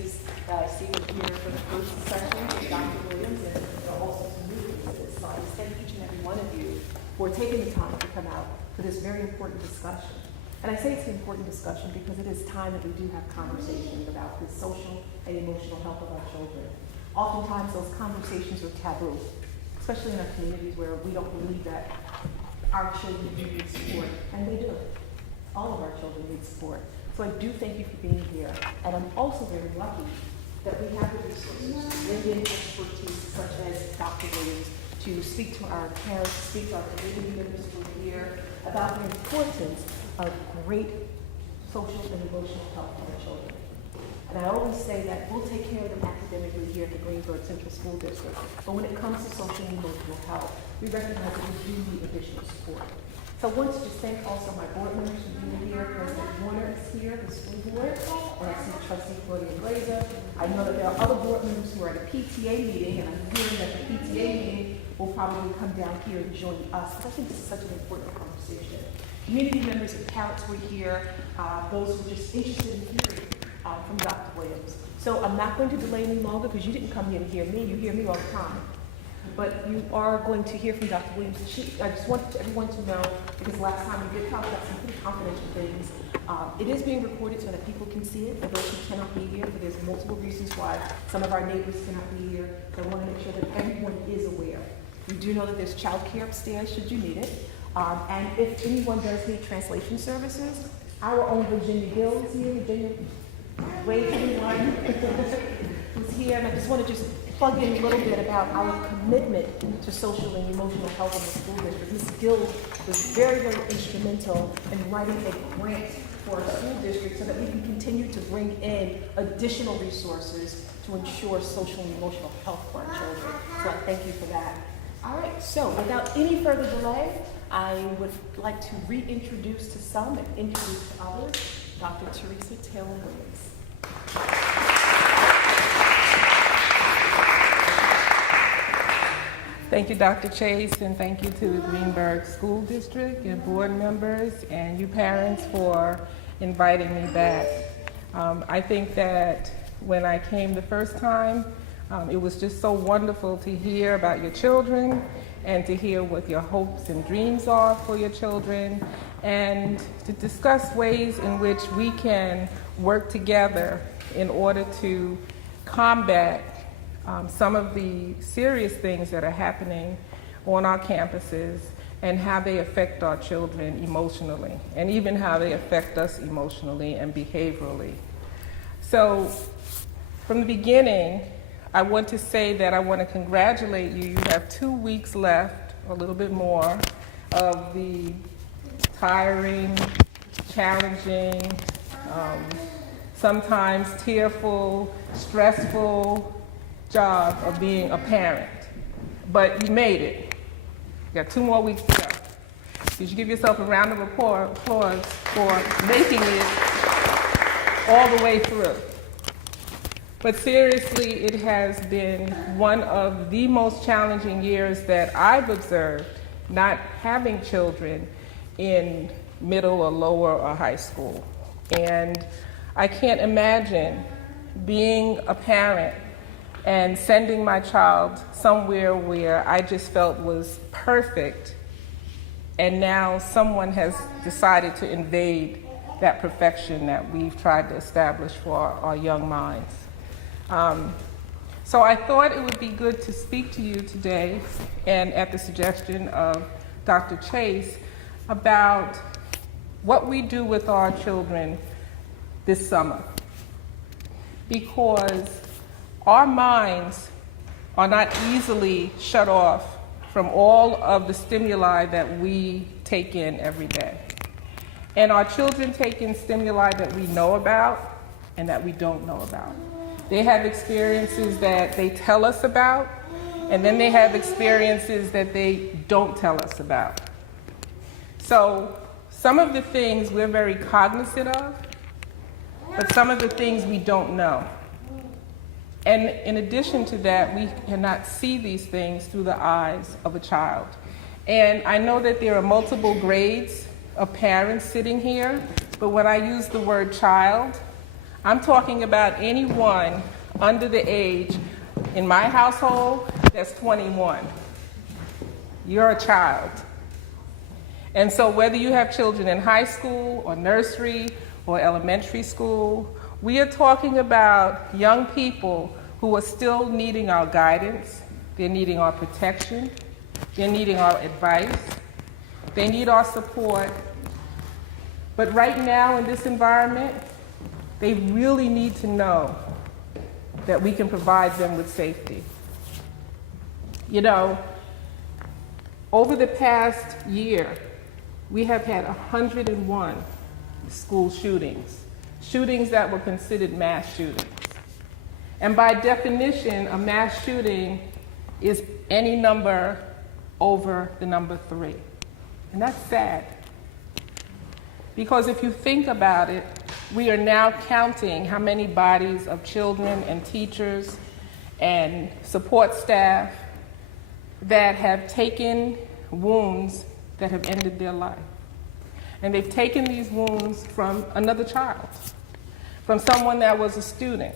faces that I see here for the first session with Dr. Williams, and there are also some new faces. So I just thank each and every one of you for taking the time to come out for this very important discussion. And I say it's an important discussion because it is time that we do have conversations about the social and emotional health of our children. Oftentimes those conversations are taboo, especially in our communities where we don't believe that our children do need support, and they do. All of our children need support. So I do thank you for being here, and I'm also very lucky that we have the resources to bring in expertise such as Dr. Williams to speak to our parents, speak to our community members who are here about the importance of great social and emotional health for our children. And I always say that we'll take care of them academically here at the Greenburgh Central School District, but when it comes to social and emotional health, we recognize that we do need additional support. So I want to just thank also my board members for being here. President Warner is here, the school board, and I see Trustee Claudia Glazer. I know that there are other board members who are at a PTA meeting, and I'm hearing that the PTA meeting will probably come down here and join us, because I think this is such an important conversation. Community members and parents were here, those who are just interested in hearing from Dr. Williams. So I'm not going to delay any longer because you didn't come here to hear me, you hear me all the time. But you are going to hear from Dr. Williams. I just want everyone to know, because last time we did talk about some pretty confidential things. It is being recorded so that people can see it, for those who cannot be here, but there's multiple reasons why some of our neighbors cannot be here. So I want to make sure that everyone is aware. We do know that there's childcare upstairs should you need it. And if anyone does need translation services, our own Virginia Gill is here. Virginia, wave everyone who's here. And I just want to plug in a little bit about our commitment to social and emotional health in the school district. Ms. Gill was very, very instrumental in writing a grant for our school district so that we can continue to bring in additional resources to ensure social and emotional health for our children. So I thank you for that. All right, so without any further delay, I would like to reintroduce to some and introduce to others Dr. Teresa Taylor Williams. Thank you, Dr. Chase, and thank you to the Greenburgh School District and board members and you parents for inviting me back. I think that when I came the first time, it was just so wonderful to hear about your children and to hear what your hopes and dreams are for your children and to discuss ways in which we can work together in order to combat some of the serious things that are happening on our campuses and how they affect our children emotionally and even how they affect us emotionally and behaviorally. So from the beginning, I want to say that I want to congratulate you. You have 2 weeks left, a little bit more, of the tiring, challenging, sometimes tearful, stressful job of being a parent. But you made it. You got 2 more weeks to go. You should give yourself a round of applause for making it all the way through. But seriously, it has been one of the most challenging years that I've observed, not having children in middle or lower or high school. And I can't imagine being a parent and sending my child somewhere where I just felt was perfect, and now someone has decided to invade that perfection that we've tried to establish for our young minds. So I thought it would be good to speak to you today, and at the suggestion of Dr. Chase, about what we do with our children this summer. Because our minds are not easily shut off from all of the stimuli that we take in every day. And our children take in stimuli that we know about and that we don't know about. They have experiences that they tell us about, and then they have experiences that they don't tell us about. So some of the things we're very cognizant of, but some of the things we don't know. And in addition to that, we cannot see these things through the eyes of a child. And I know that there are multiple grades of parents sitting here, but when I use the word child, I'm talking about anyone under the age, in my household, that's 21. You're a child. And so whether you have children in high school or nursery or elementary school, we are talking about young people who are still needing our guidance, they're needing our protection, they're needing our advice, they need our support. But right now in this environment, they really need to know that we can provide them with safety. You know, over the past year, we have had 101 school shootings, shootings that were considered mass shootings. And by definition, a mass shooting is any number over the number 3. And that's sad. Because if you think about it, we are now counting how many bodies of children and teachers and support staff that have taken wounds that have ended their life. And they've taken these wounds from another child, from someone that was a student,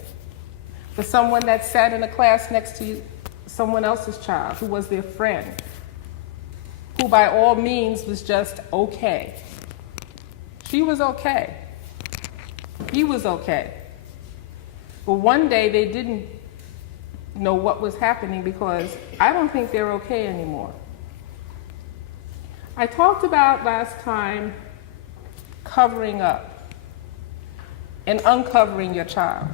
for someone that sat in a class next to someone else's child who was their friend, who by all means was just okay. She was okay. He was okay. But one day they didn't know what was happening because I don't think they're okay anymore. I talked about last time covering up and uncovering your child,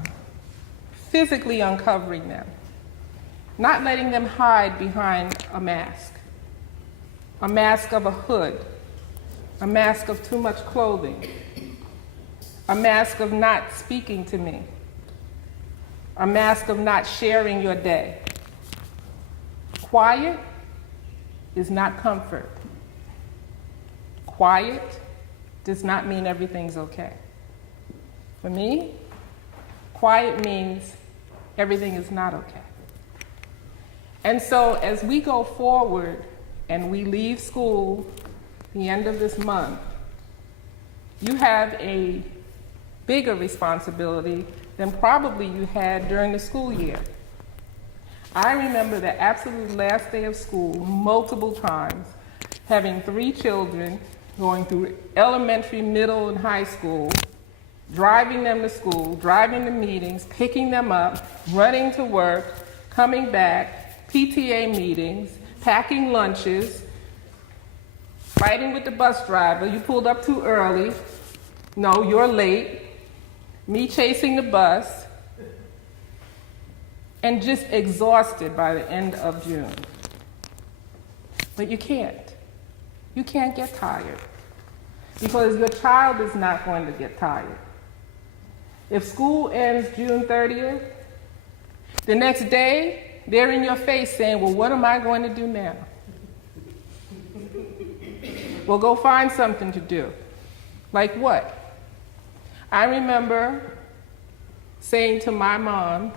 physically uncovering them, not letting them hide behind a mask of a hood, a mask of too much clothing, a mask of not speaking to me, a mask of not sharing your day. Quiet is not comfort. Quiet does not mean everything's okay. For me, quiet means everything is not okay. And so as we go forward and we leave school the end of this month, you have a bigger responsibility than probably you had during the school year. I remember the absolute last day of school multiple times, having 3 children, going through elementary, middle, and high school, driving them to school, driving to meetings, picking them up, running to work, coming back, PTA meetings, packing lunches, fighting with the bus driver. You pulled up too early. No, you're late. Me chasing the bus. And just exhausted by the end of June. But you can't. You can't get tired. Because your child is not going to get tired. If school ends June 30th, the next day, they're in your face saying, well, what am I going to do now? Well, go find something to do. Like what? I remember saying to my mom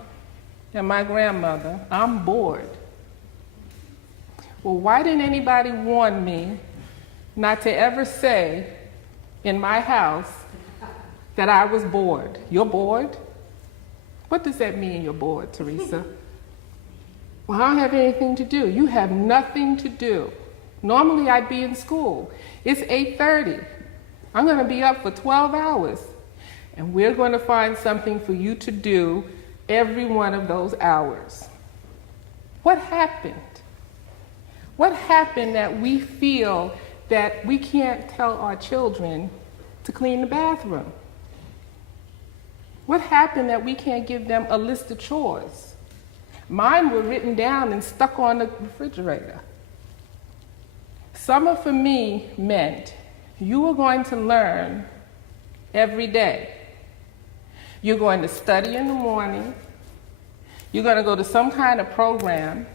and my grandmother, I'm bored. Well, why didn't anybody warn me not to ever say in my house that I was bored? You're bored? What does that mean, you're bored, Teresa? Well, I don't have anything to do. You have nothing to do. Normally I'd be in school. It's 8:30. I'm going to be up for 12 hours. And we're going to find something for you to do every one of those hours. What happened? What happened that we feel that we can't tell our children to clean the bathroom? What happened that we can't give them a list of chores? Mine were written down and stuck on the refrigerator. Summer for me meant you were going to learn every day. You're going to study in the morning. You're going to go to some kind of program.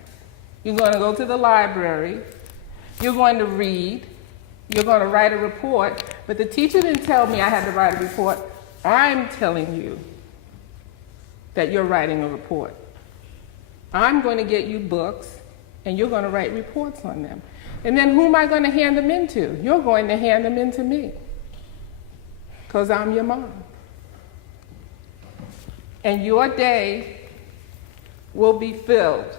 You're going to go to the library. You're going to read. You're going to write a report. But the teacher didn't tell me I had to write a report. I'm telling you that you're writing a report. I'm going to get you books, and you're going to write reports on them. And then who am I going to hand them into? You're going to hand them into me, because I'm your mom. And your day will be filled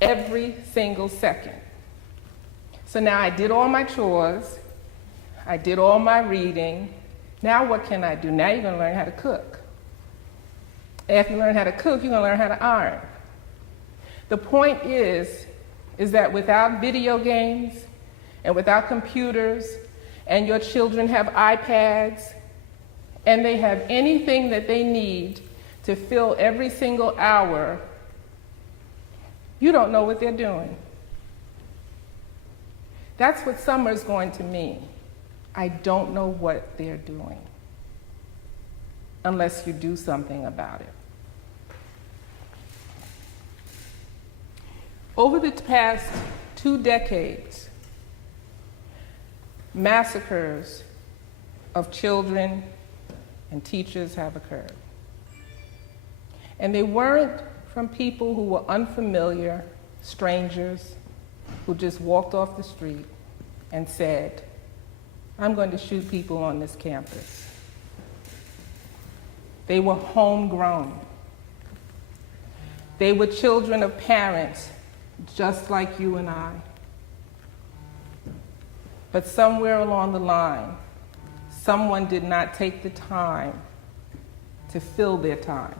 every single second. So now I did all my chores, I did all my reading. Now what can I do? Now you're going to learn how to cook. After you learn how to cook, you're going to learn how to iron. The point is that without video games and without computers, and your children have iPads, and they have anything that they need to fill every single hour, you don't know what they're doing. That's what summer is going to mean. I don't know what they're doing unless you do something about it. Over the past 2 decades, massacres of children and teachers have occurred. And they weren't from people who were unfamiliar, strangers, who just walked off the street and said, I'm going to shoot people on this campus. They were homegrown. They were children of parents just like you and I. But somewhere along the line, someone did not take the time to fill their time.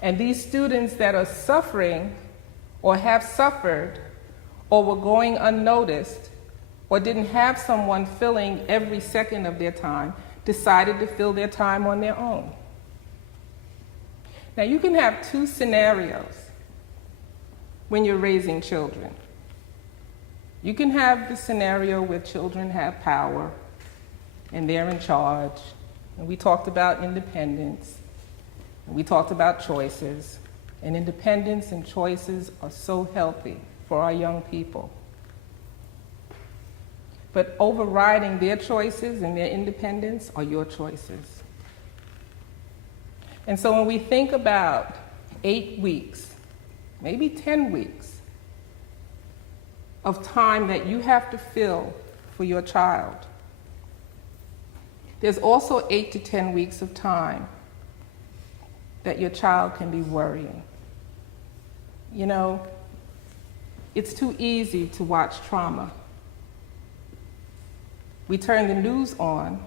And these students that are suffering or have suffered or were going unnoticed or didn't have someone filling every second of their time decided to fill their time on their own. Now you can have 2 scenarios when you're raising children. You can have the scenario where children have power and they're in charge. And we talked about independence. And we talked about choices. And independence and choices are so healthy for our young people. But overriding their choices and their independence are your choices. And so when we think about 8 weeks, maybe 10 weeks, of time that you have to fill for your child, there's also 8 to 10 weeks of time that your child can be worrying. You know, it's too easy to watch trauma. We turn the news on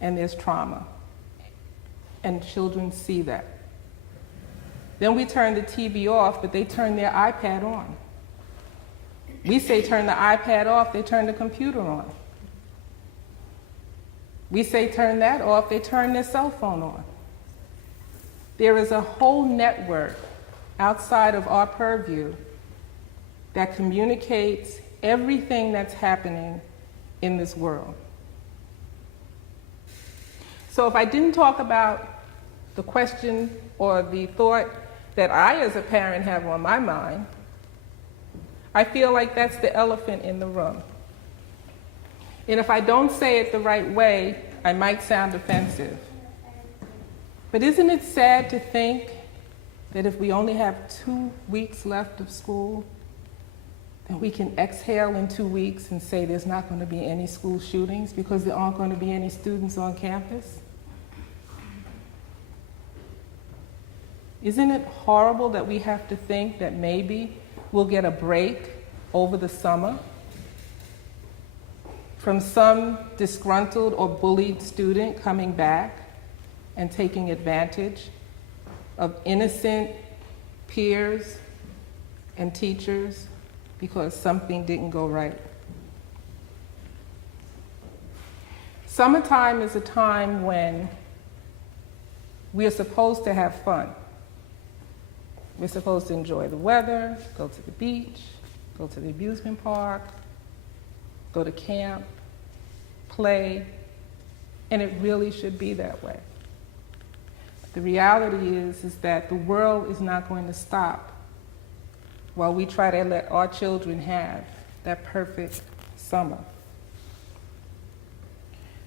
and there's trauma, and children see that. Then we turn the TV off, but they turn their iPad on. We say turn the iPad off, they turn the computer on. We say turn that off, they turn their cell phone on. There is a whole network outside of our purview that communicates everything that's happening in this world. So if I didn't talk about the question or the thought that I as a parent have on my mind, I feel like that's the elephant in the room. And if I don't say it the right way, I might sound offensive. But isn't it sad to think that if we only have 2 weeks left of school, then we can exhale in 2 weeks and say there's not going to be any school shootings because there aren't going to be any students on campus? Isn't it horrible that we have to think that maybe we'll get a break over the summer from some disgruntled or bullied student coming back and taking advantage of innocent peers and teachers because something didn't go right? Summertime is a time when we are supposed to have fun. We're supposed to enjoy the weather, go to the beach, go to the amusement park, go to camp, play, and it really should be that way. The reality is that the world is not going to stop while we try to let our children have that perfect summer.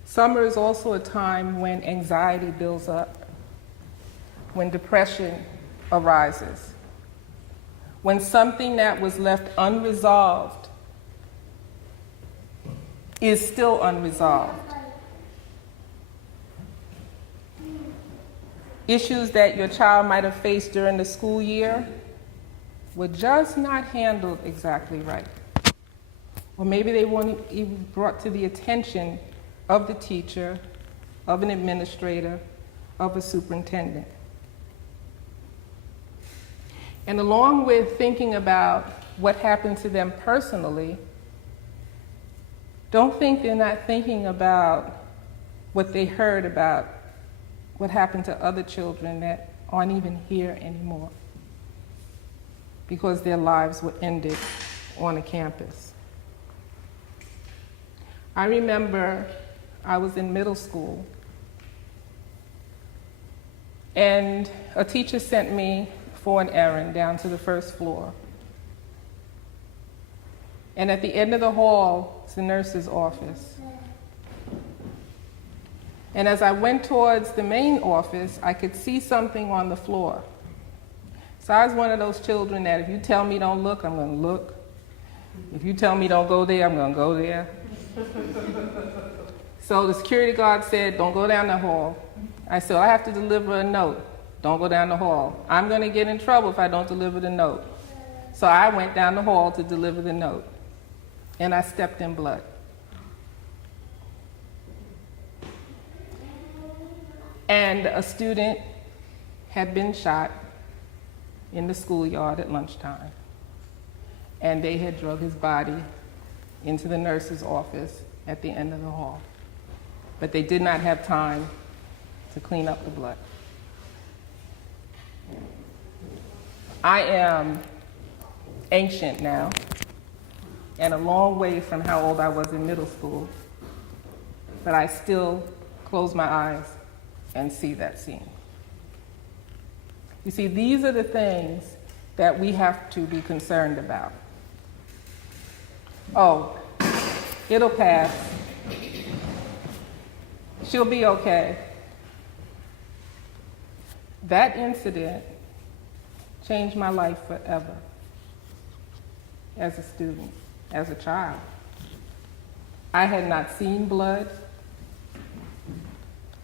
Summer is also a time when anxiety builds up, when depression arises, when something that was left unresolved is still unresolved. issues that your child might have faced during the school year were just not handled exactly right. Or maybe they weren't even brought to the attention of the teacher, of an administrator, of a superintendent. And along with thinking about what happened to them personally, don't think they're not thinking about what they heard about what happened to other children that aren't even here anymore because their lives were ended on a campus. I remember I was in middle school, and a teacher sent me for an errand down to the first floor. And at the end of the hall is the nurse's office. And as I went towards the main office, I could see something on the floor. So I was one of those children that if you tell me don't look, I'm going to look. If you tell me don't go there, I'm going to go there. So the security guard said, don't go down the hall. I said, I have to deliver a note. Don't go down the hall. I'm going to get in trouble if I don't deliver the note. So I went down the hall to deliver the note. And I stepped in blood. And a student had been shot in the schoolyard at lunchtime. And they had drug his body into the nurse's office at the end of the hall. But they did not have time to clean up the blood. I am ancient now, and a long way from how old I was in middle school, but I still close my eyes and see that scene. You see, these are the things that we have to be concerned about. Oh, it'll pass. She'll be okay. That incident changed my life forever as a student, as a child. I had not seen blood.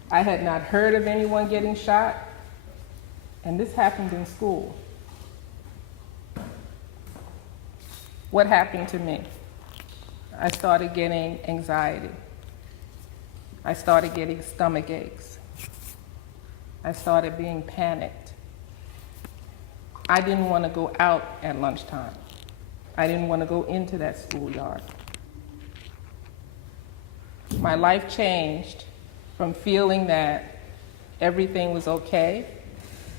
I had not heard of anyone getting shot, and this happened in school. What happened to me? I started getting anxiety. I started getting stomach aches. I started being panicked. I didn't want to go out at lunchtime. I didn't want to go into that schoolyard. My life changed from feeling that everything was okay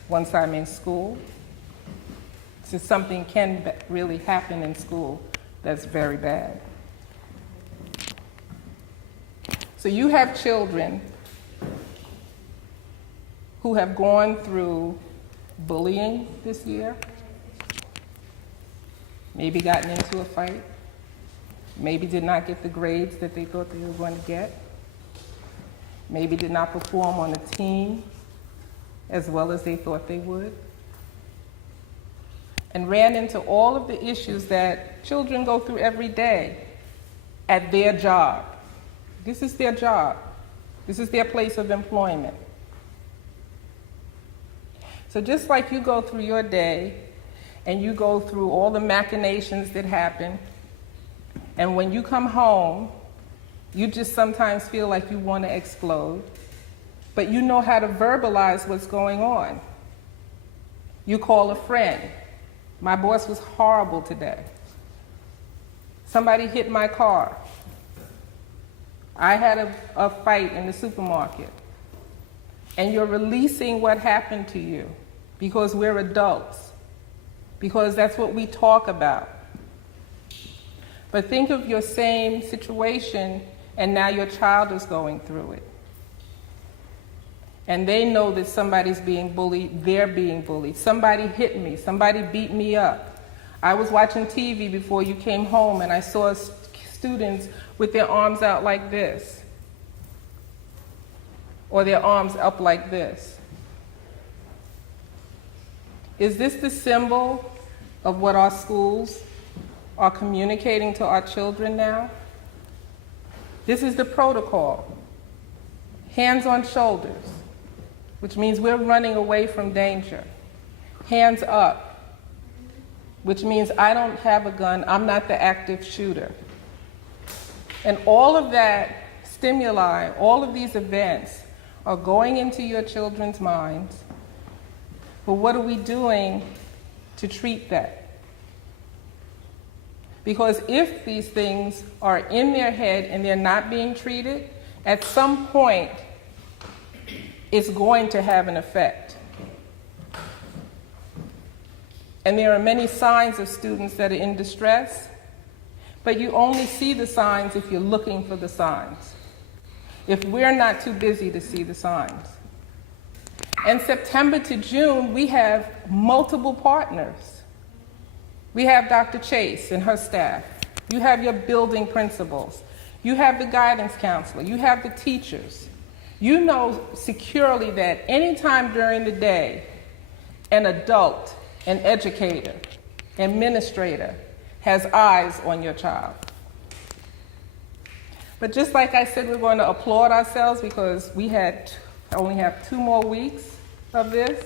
once I'm in school to something can really happen in school that's very bad. So you have children who have gone through bullying this year, maybe gotten into a fight, maybe did not get the grades that they thought they were going to get, maybe did not perform on the team as well as they thought they would, and ran into all of the issues that children go through every day at their job. This is their job. This is their place of employment. So just like you go through your day and you go through all the machinations that happen, and when you come home, you just sometimes feel like you want to explode, but you know how to verbalize what's going on. You call a friend. My boss was horrible today. Somebody hit my car. I had a fight in the supermarket. And you're releasing what happened to you because we're adults, because that's what we talk about. But think of your same situation and now your child is going through it. And they know that somebody's being bullied, they're being bullied. Somebody hit me, somebody beat me up. I was watching TV before you came home and I saw students with their arms out like this, or their arms up like this. Is this the symbol of what our schools are communicating to our children now? This is the protocol. Hands on shoulders. which means we're running away from danger. Hands up, which means I don't have a gun, I'm not the active shooter. And all of that stimuli, all of these events are going into your children's minds. But what are we doing to treat that? Because if these things are in their head and they're not being treated, at some point, it's going to have an effect. And there are many signs of students that are in distress, but you only see the signs if you're looking for the signs, if we're not too busy to see the signs. And September to June, we have multiple partners. We have Dr. Chase and her staff. You have your building principals. You have the guidance counselor. You have the teachers. You know securely that anytime during the day, an adult, an educator, administrator has eyes on your child. But just like I said, we're going to applaud ourselves because we only have 2 more weeks of this.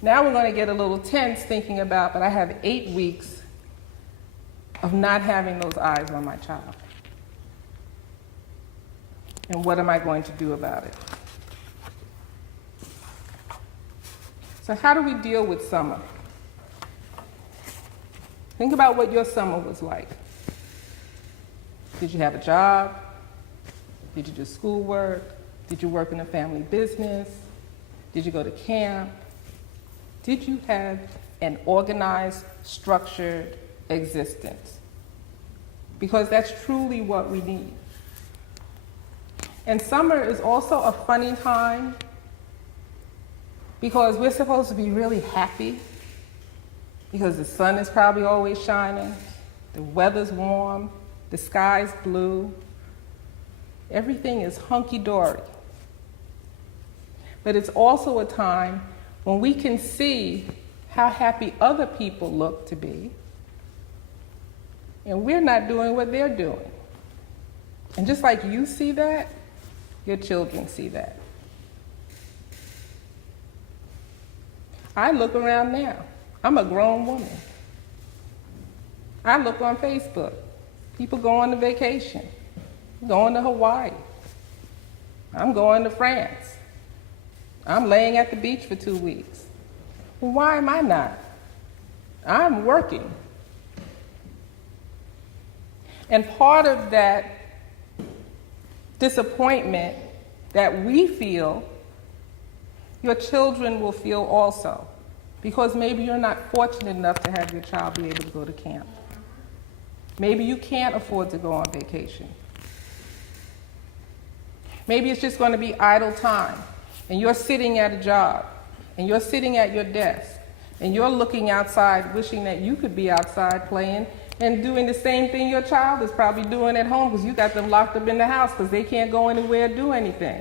Now we're going to get a little tense thinking about, but I have 8 weeks of not having those eyes on my child. And what am I going to do about it? So how do we deal with summer? Think about what your summer was like. Did you have a job? Did you do schoolwork? Did you work in a family business? Did you go to camp? Did you have an organized, structured existence? Because that's truly what we need. And summer is also a funny time because we're supposed to be really happy because the sun is probably always shining, the weather's warm, the sky's blue, everything is hunky-dory. But it's also a time when we can see how happy other people look to be, and we're not doing what they're doing. And just like you see that, your children see that. I look around now. I'm a grown woman. I look on Facebook. People go on vacation, going to Hawaii. I'm going to France. I'm laying at the beach for 2 weeks. Well, why am I not? I'm working. And part of that disappointment that we feel, your children will feel also. Because maybe you're not fortunate enough to have your child be able to go to camp. Maybe you can't afford to go on vacation. Maybe it's just going to be idle time, and you're sitting at a job, and you're sitting at your desk, and you're looking outside wishing that you could be outside playing and doing the same thing your child is probably doing at home because you got them locked up in the house because they can't go anywhere or do anything.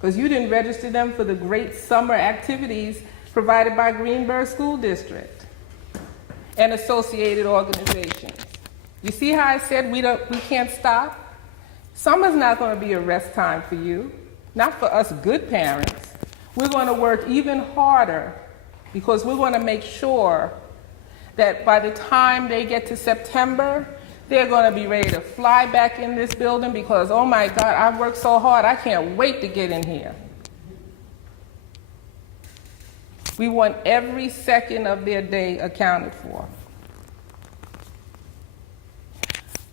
Because you didn't register them for the great summer activities provided by Greenburgh School District and associated organizations. You see how I said we can't stop? Summer's not going to be a rest time for you, not for us good parents. We're going to work even harder because we're going to make sure that by the time they get to September, they're going to be ready to fly back in this building because, oh my God, I've worked so hard, I can't wait to get in here. We want every second of their day accounted for.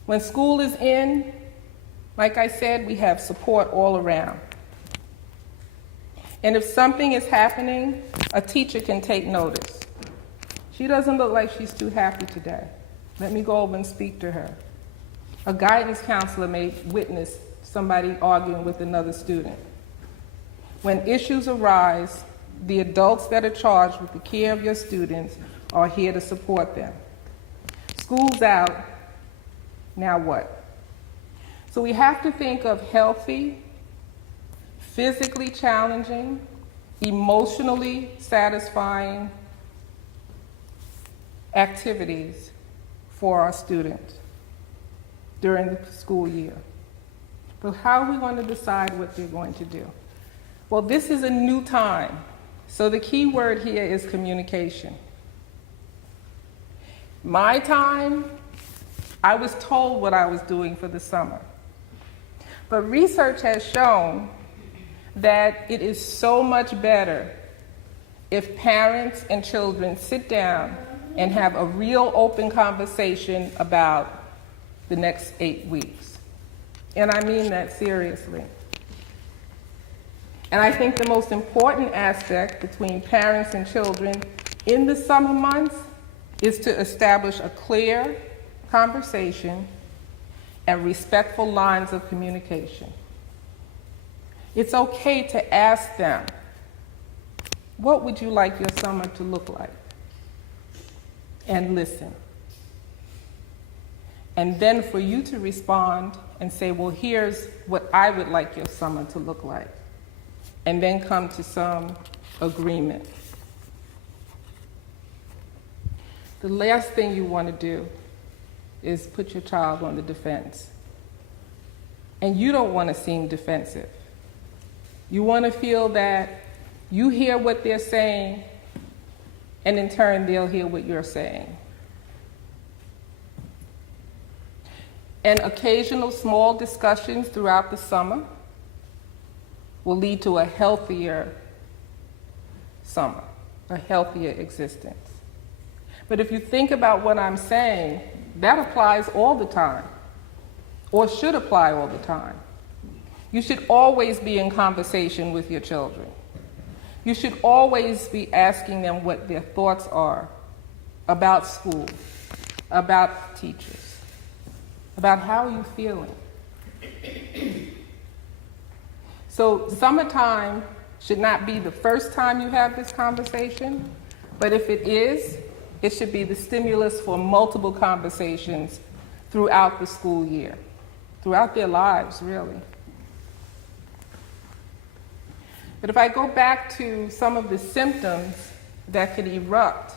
When school is in, like I said, we have support all around. And if something is happening, a teacher can take notice. She doesn't look like she's too happy today. Let me go over and speak to her. A guidance counselor may witness somebody arguing with another student. When issues arise, the adults that are charged with the care of your students are here to support them. School's out, now what? So we have to think of healthy, physically challenging, emotionally satisfying activities for our students during the school year. But how are we going to decide what they're going to do? Well, this is a new time. So the key word here is communication. My time, I was told what I was doing for the summer. But research has shown that it is so much better if parents and children sit down and have a real open conversation about the next 8 weeks. And I mean that seriously. And I think the most important aspect between parents and children in the summer months is to establish a clear conversation and respectful lines of communication. It's okay to ask them, what would you like your summer to look like? And listen. And then for you to respond and say, well, here's what I would like your summer to look like. And then come to some agreement. The last thing you want to do is put your child on the defense. And you don't want to seem defensive. You want to feel that you hear what they're saying, and in turn, they'll hear what you're saying. And occasional small discussions throughout the summer will lead to a healthier summer, a healthier existence. But if you think about what I'm saying, that applies all the time, or should apply all the time. You should always be in conversation with your children. You should always be asking them what their thoughts are about school, about teachers, about how you're feeling. So summertime should not be the first time you have this conversation, but if it is, it should be the stimulus for multiple conversations throughout the school year, throughout their lives, really. But if I go back to some of the symptoms that could erupt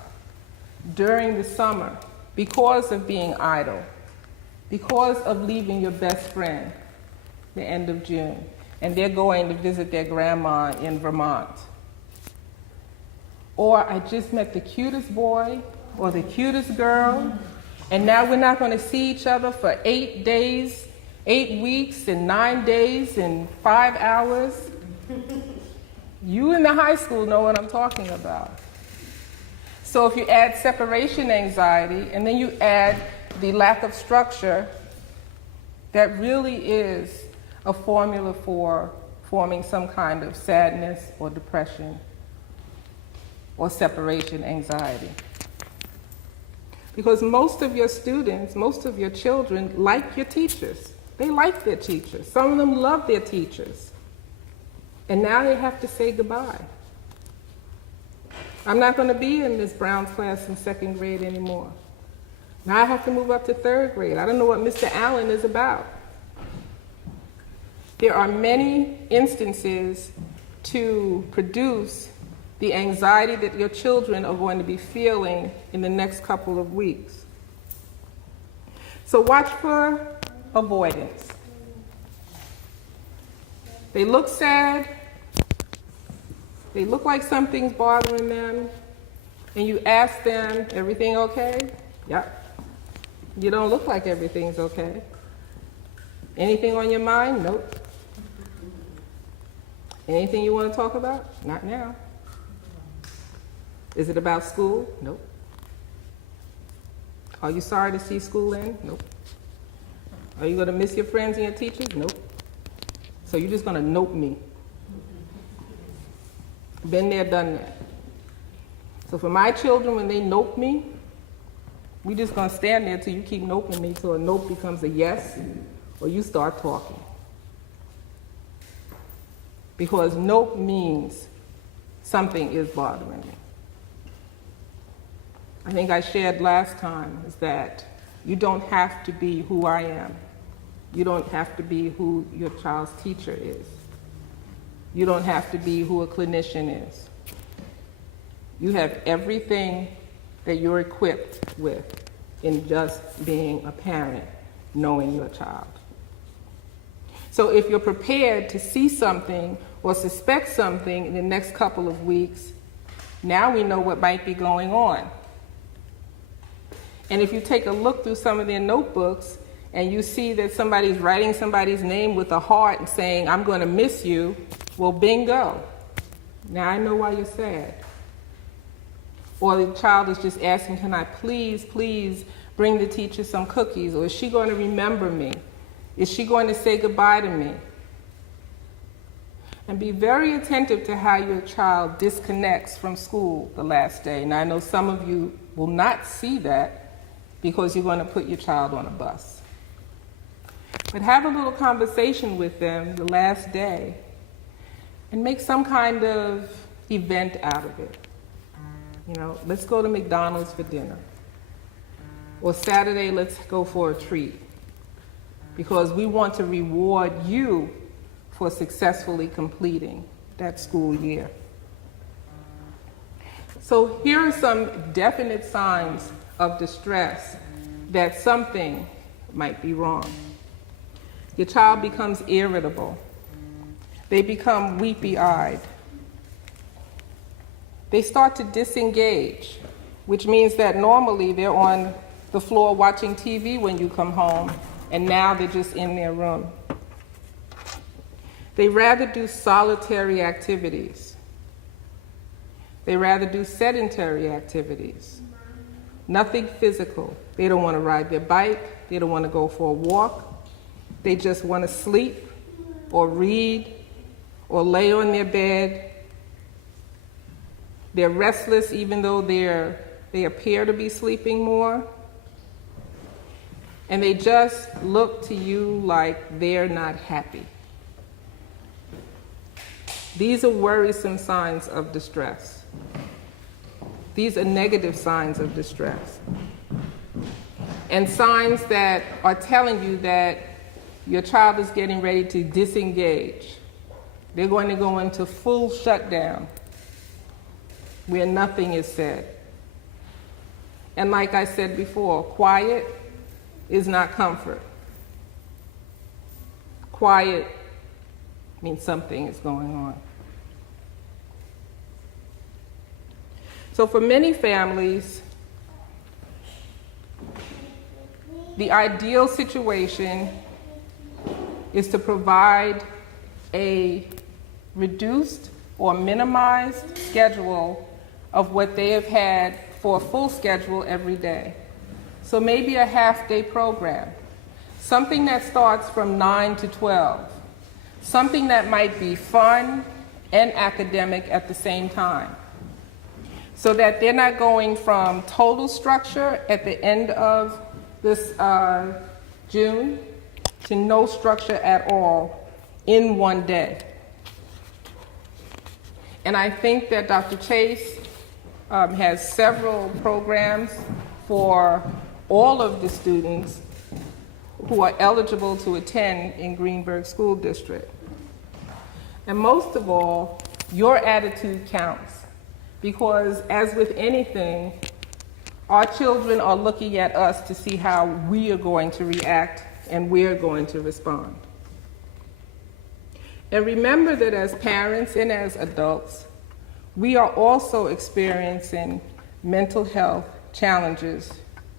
during the summer because of being idle, because of leaving your best friend the end of June, and they're going to visit their grandma in Vermont. Or I just met the cutest boy or the cutest girl, and now we're not going to see each other for 8 days, 8 weeks, and 9 days, and 5 hours. You in the high school know what I'm talking about. So if you add separation anxiety, and then you add the lack of structure, that really is a formula for forming some kind of sadness or depression or separation anxiety. Because most of your students, most of your children like your teachers. They like their teachers. Some of them love their teachers. And now they have to say goodbye. I'm not going to be in Ms. Brown's class in 2nd grade anymore. Now I have to move up to 3rd grade. I don't know what Mr. Allen is about. There are many instances to produce the anxiety that your children are going to be feeling in the next couple of weeks. So watch for avoidance. They look sad, they look like something's bothering them, and you ask them, everything okay? Yep. You don't look like everything's okay. Anything on your mind? Nope. Anything you want to talk about? Not now. Is it about school? Nope. Are you sorry to see school end? Nope. Are you going to miss your friends and your teachers? Nope. So you're just going to nope me. Been there, done that. So for my children, when they nope me, we just going to stand there till you keep noping me till a nope becomes a yes, or you start talking. Because nope means something is bothering me. I think I shared last time is that you don't have to be who I am. You don't have to be who your child's teacher is. You don't have to be who a clinician is. You have everything that you're equipped with in just being a parent, knowing your child. So if you're prepared to see something or suspect something in the next couple of weeks, now we know what might be going on. And if you take a look through some of their notebooks and you see that somebody's writing somebody's name with a heart and saying, "I'm going to miss you," well, bingo. Now I know why you're sad. Or the child is just asking, "Can I please bring the teacher some cookies?" Or, "Is she going to remember me? Is she going to say goodbye to me?" And be very attentive to how your child disconnects from school the last day. Now I know some of you will not see that because you're going to put your child on a bus. But have a little conversation with them the last day and make some kind of event out of it. You know, let's go to McDonald's for dinner. Or Saturday, let's go for a treat. Because we want to reward you for successfully completing that school year. So here are some definite signs of distress that something might be wrong. Your child becomes irritable. They become weepy-eyed. They start to disengage, which means that normally they're on the floor watching TV when you come home, and now they're just in their room. They rather do solitary activities. They rather do sedentary activities. Nothing physical. They don't want to ride their bike. They don't want to go for a walk. They just want to sleep or read or lay on their bed. They're restless even though they appear to be sleeping more. And they just look to you like they're not happy. These are worrisome signs of distress. These are negative signs of distress. And signs that are telling you that your child is getting ready to disengage. They're going to go into full shutdown where nothing is said. And like I said before, quiet is not comfort. Quiet means something is going on. So for many families, the ideal situation is to provide a reduced or minimized schedule of what they have had for a full schedule every day. So maybe a half-day program, something that starts from 9 to 12, something that might be fun and academic at the same time, so that they're not going from total structure at the end of this June to no structure at all in one day. And I think that Dr. Chase has several programs for all of the students who are eligible to attend in Greenburgh School District. And most of all, your attitude counts. Because as with anything, our children are looking at us to see how we are going to react and we're going to respond. And remember that as parents and as adults, we are also experiencing mental health challenges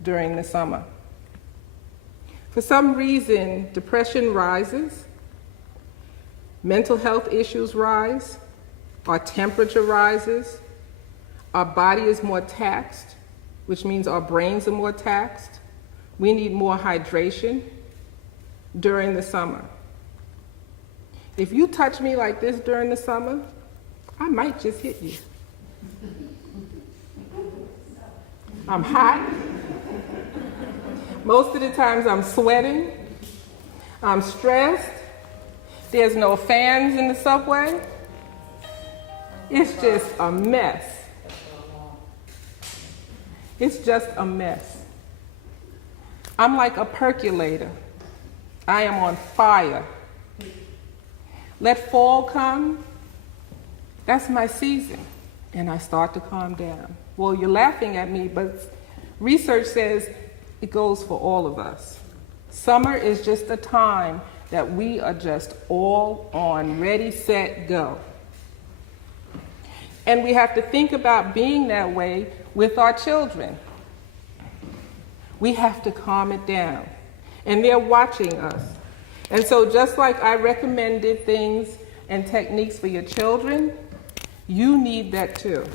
during the summer. For some reason, depression rises, mental health issues rise, our temperature rises, our body is more taxed, which means our brains are more taxed. We need more hydration during the summer. If you touch me like this during the summer, I might just hit you. I'm hot. Most of the times I'm sweating. I'm stressed. There's no fans in the subway. It's just a mess. It's just a mess. I'm like a percolator. I am on fire. Let fall come, that's my season, and I start to calm down. Well, you're laughing at me, but research says it goes for all of us. Summer is just a time that we are just all on, ready, set, go. And we have to think about being that way with our children. We have to calm it down. And they're watching us. And so just like I recommended things and techniques for your children, you need that too.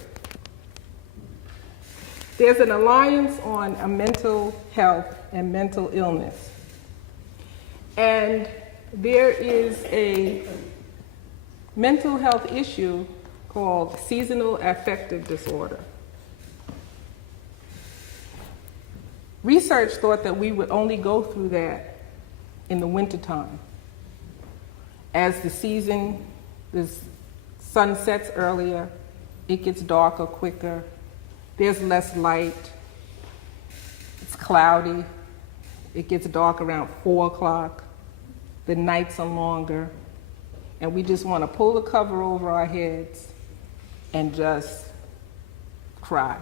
There's an alliance on a mental health and mental illness. And there is a mental health issue called seasonal affective disorder. Research thought that we would only go through that in the wintertime. As the sun sets earlier, it gets darker quicker, there's less light, it's cloudy, it gets dark around 4 o'clock, the nights are longer, and we just want to pull the cover over our heads and just cry.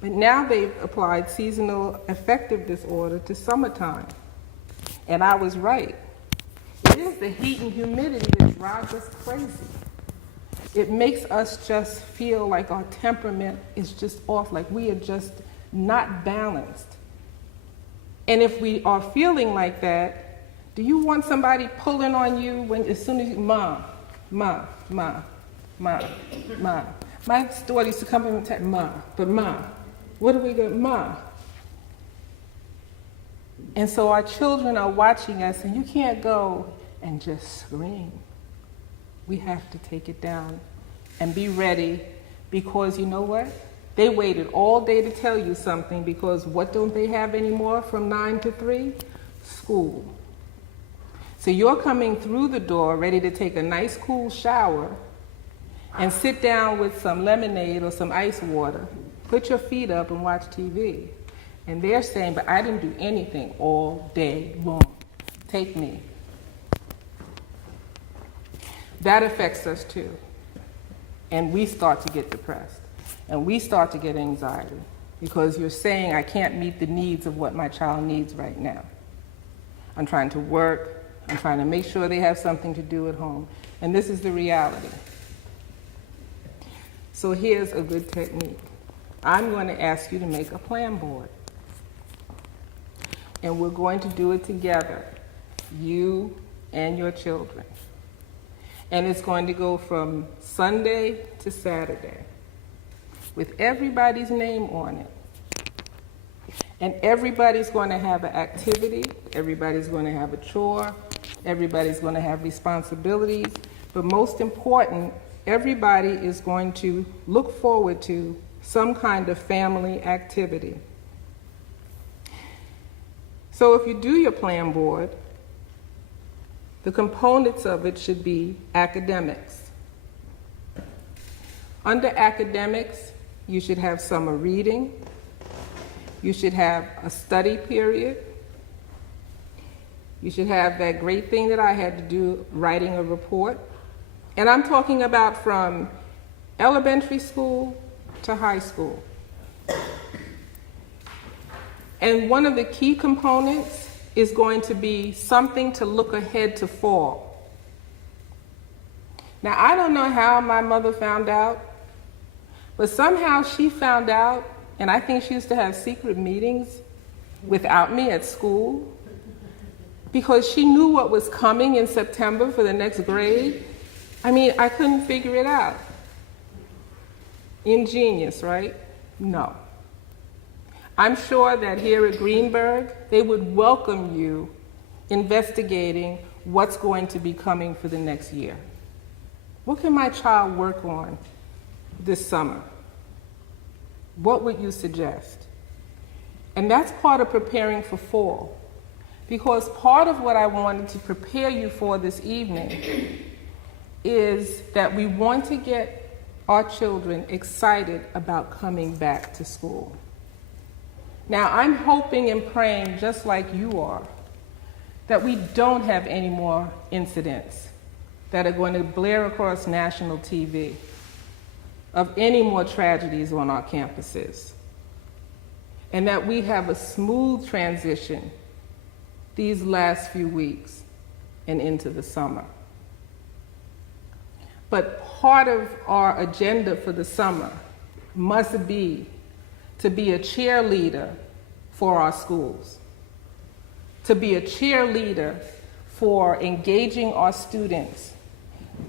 But now they've applied seasonal affective disorder to summertime. And I was right. It is the heat and humidity that drives us crazy. It makes us just feel like our temperament is just off, like we are just not balanced. And if we are feeling like that, do you want somebody pulling on you as soon as you, Ma. My daughter used to come in and tell Ma, but Ma, what are we going, Ma? And so our children are watching us, and you can't go and just scream. We have to take it down and be ready, because you know what? They waited all day to tell you something, because what don't they have anymore from 9 to 3? School. So you're coming through the door ready to take a nice cool shower and sit down with some lemonade or some ice water, put your feet up and watch TV. And they're saying, but I didn't do anything all day long. Take me. That affects us too. And we start to get depressed. And we start to get anxiety, because you're saying, I can't meet the needs of what my child needs right now. I'm trying to work. I'm trying to make sure they have something to do at home. And this is the reality. So here's a good technique. I'm going to ask you to make a plan board. And we're going to do it together, you and your children. And it's going to go from Sunday to Saturday, with everybody's name on it. And everybody's going to have an activity, everybody's going to have a chore, everybody's going to have responsibilities, but most important, everybody is going to look forward to some kind of family activity. So if you do your plan board, the components of it should be academics. Under academics, you should have summer reading. You should have a study period. You should have that great thing that I had to do, writing a report. And I'm talking about from elementary school to high school. And one of the key components is going to be something to look ahead to fall. Now, I don't know how my mother found out, but somehow she found out, and I think she used to have secret meetings without me at school, because she knew what was coming in September for the next grade. I mean, I couldn't figure it out. Ingenious, right? No. I'm sure that here at Greenburgh, they would welcome you investigating what's going to be coming for the next year. What can my child work on this summer? What would you suggest? And that's part of preparing for fall, because part of what I wanted to prepare you for this evening is that we want to get our children excited about coming back to school. Now, I'm hoping and praying, just like you are, that we don't have any more incidents that are going to blare across national TV of any more tragedies on our campuses, and that we have a smooth transition these last few weeks and into the summer. But part of our agenda for the summer must be to be a cheerleader for our schools, to be a cheerleader for engaging our students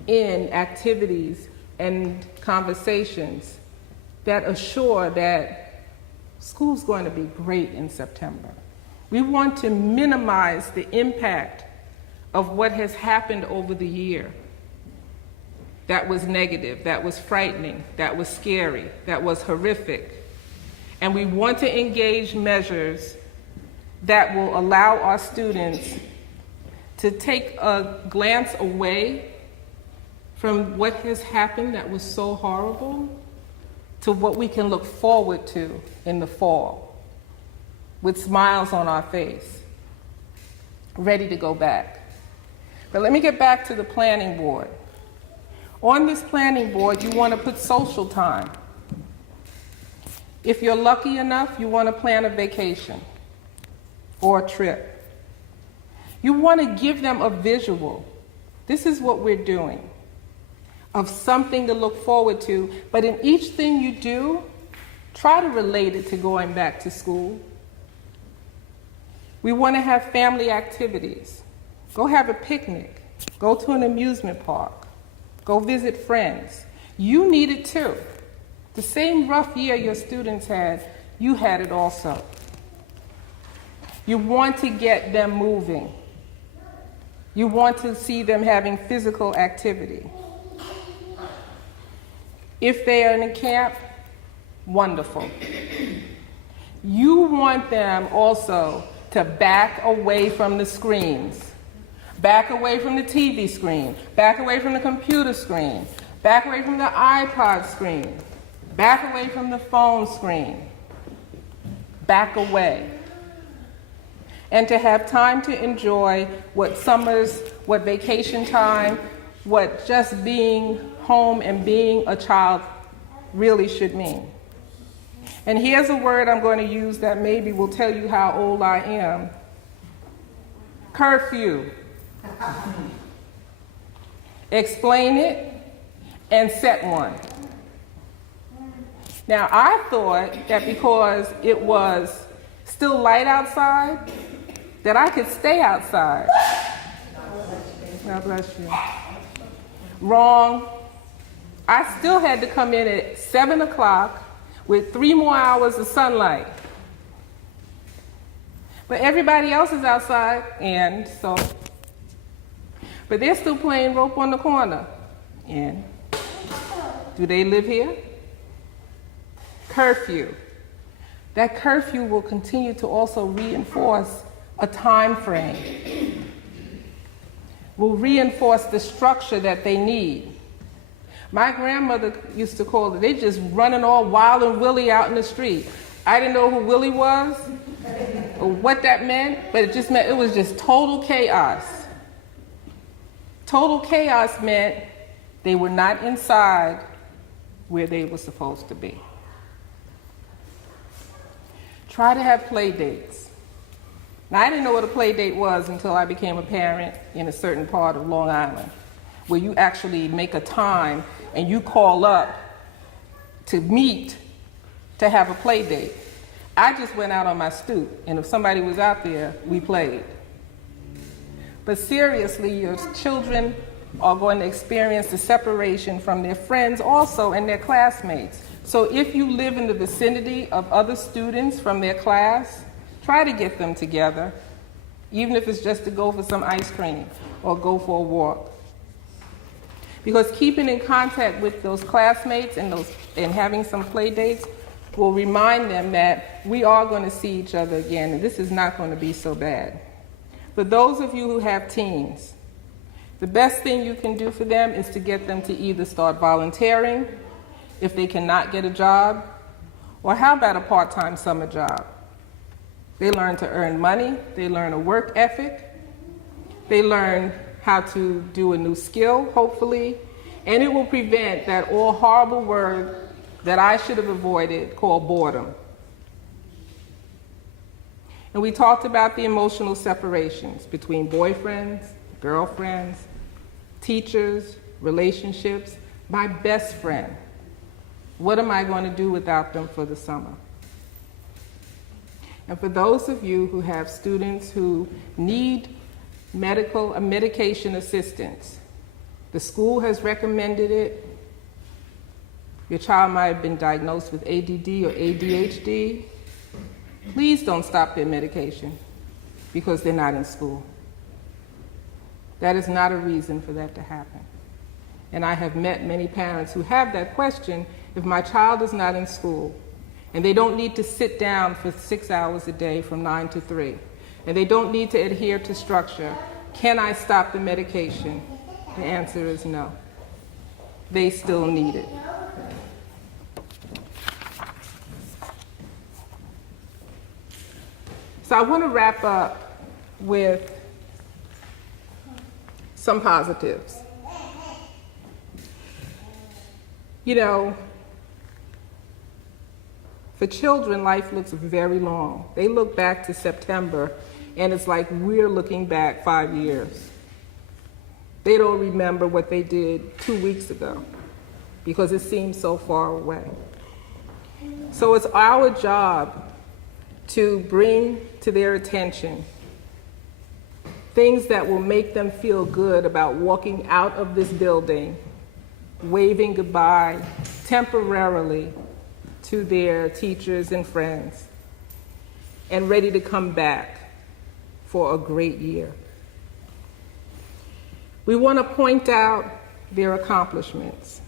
in activities and conversations that assure that school's going to be great in September. We want to minimize the impact of what has happened over the year that was negative, that was frightening, that was scary, that was horrific. And we want to engage measures that will allow our students to take a glance away from what has happened that was so horrible to what we can look forward to in the fall with smiles on our face, ready to go back. But let me get back to the planning board. On this planning board, you want to put social time. If you're lucky enough, you want to plan a vacation or a trip. You want to give them a visual. This is what we're doing, of something to look forward to. But in each thing you do, try to relate it to going back to school. We want to have family activities. Go have a picnic. Go to an amusement park. Go visit friends. You need it too. The same rough year your students had, you had it also. You want to get them moving. You want to see them having physical activity. If they are in a camp, wonderful. You want them also to back away from the screens. Back away from the TV screen, back away from the computer screen, back away from the iPod screen, back away from the phone screen, back away. And to have time to enjoy what summers, what vacation time, what just being home and being a child really should mean. And here's a word I'm going to use that maybe will tell you how old I am. Curfew. Explain it and set one. Now, I thought that because it was still light outside, that I could stay outside. God bless you. Wrong. I still had to come in at 7 o'clock with 3 more hours of sunlight. But everybody else is outside, and so. But they're still playing rope on the corner. And do they live here? Curfew. That curfew will continue to also reinforce a time frame. Will reinforce the structure that they need. My grandmother used to call it, they just running all wild and willy out in the street. I didn't know who Willie was or what that meant, but it just meant it was just total chaos. Total chaos meant they were not inside where they were supposed to be. Try to have play dates. Now, I didn't know what a play date was until I became a parent in a certain part of Long Island, where you actually make a time and you call up to meet to have a play date. I just went out on my stoop, and if somebody was out there, we played. But seriously, your children are going to experience the separation from their friends also and their classmates. So if you live in the vicinity of other students from their class, try to get them together, even if it's just to go for some ice cream or go for a walk. Because keeping in contact with those classmates and having some play dates will remind them that we are going to see each other again, and this is not going to be so bad. For those of you who have teens, the best thing you can do for them is to get them to either start volunteering if they cannot get a job, or how about a part-time summer job? They learn to earn money, they learn a work ethic, they learn how to do a new skill, hopefully, and it will prevent that all horrible word that I should have avoided called boredom. And we talked about the emotional separations between boyfriends, girlfriends, teachers, relationships, my best friend. What am I going to do without them for the summer? And for those of you who have students who need medication assistance, the school has recommended it. Your child might have been diagnosed with ADD or ADHD. Please don't stop their medication because they're not in school. That is not a reason for that to happen. And I have met many parents who have that question: if my child is not in school, and they don't need to sit down for 6 hours a day from 9 to 3, and they don't need to adhere to structure, can I stop the medication? The answer is no. They still need it. So I want to wrap up with some positives. You know, for children, life looks very long. They look back to September, and it's like we're looking back 5 years. They don't remember what they did 2 weeks ago because it seems so far away. So it's our job to bring to their attention things that will make them feel good about walking out of this building, waving goodbye temporarily to their teachers and friends, and ready to come back for a great year. We want to point out their accomplishments,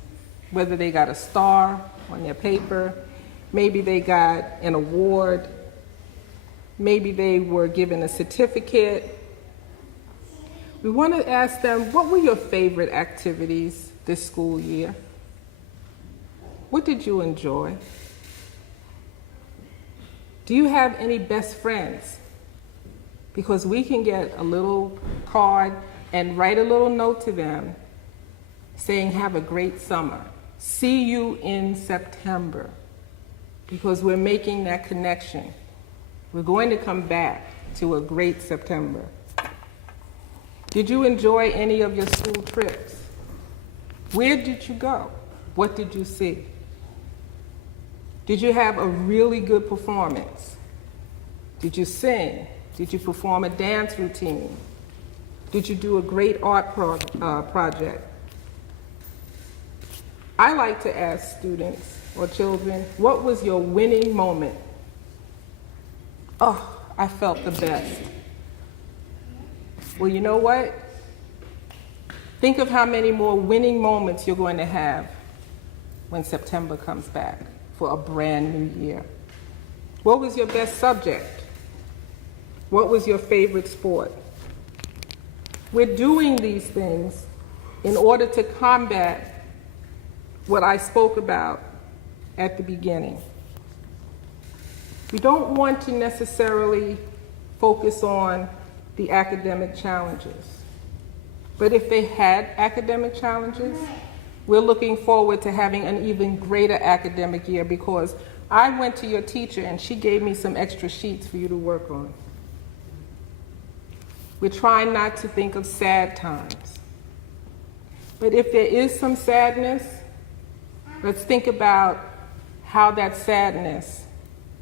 whether they got a star on their paper, maybe they got an award, maybe they were given a certificate. We want to ask them, what were your favorite activities this school year? What did you enjoy? Do you have any best friends? Because we can get a little card and write a little note to them saying, have a great summer. See you in September. Because we're making that connection. We're going to come back to a great September. Did you enjoy any of your school trips? Where did you go? What did you see? Did you have a really good performance? Did you sing? Did you perform a dance routine? Did you do a great art project? I like to ask students or children, what was your winning moment? Oh, I felt the best. Well, you know what? Think of how many more winning moments you're going to have when September comes back for a brand new year. What was your best subject? What was your favorite sport? We're doing these things in order to combat what I spoke about at the beginning. We don't want to necessarily focus on the academic challenges. But if they had academic challenges, we're looking forward to having an even greater academic year, because I went to your teacher and she gave me some extra sheets for you to work on. We're trying not to think of sad times. But if there is some sadness, let's think about how that sadness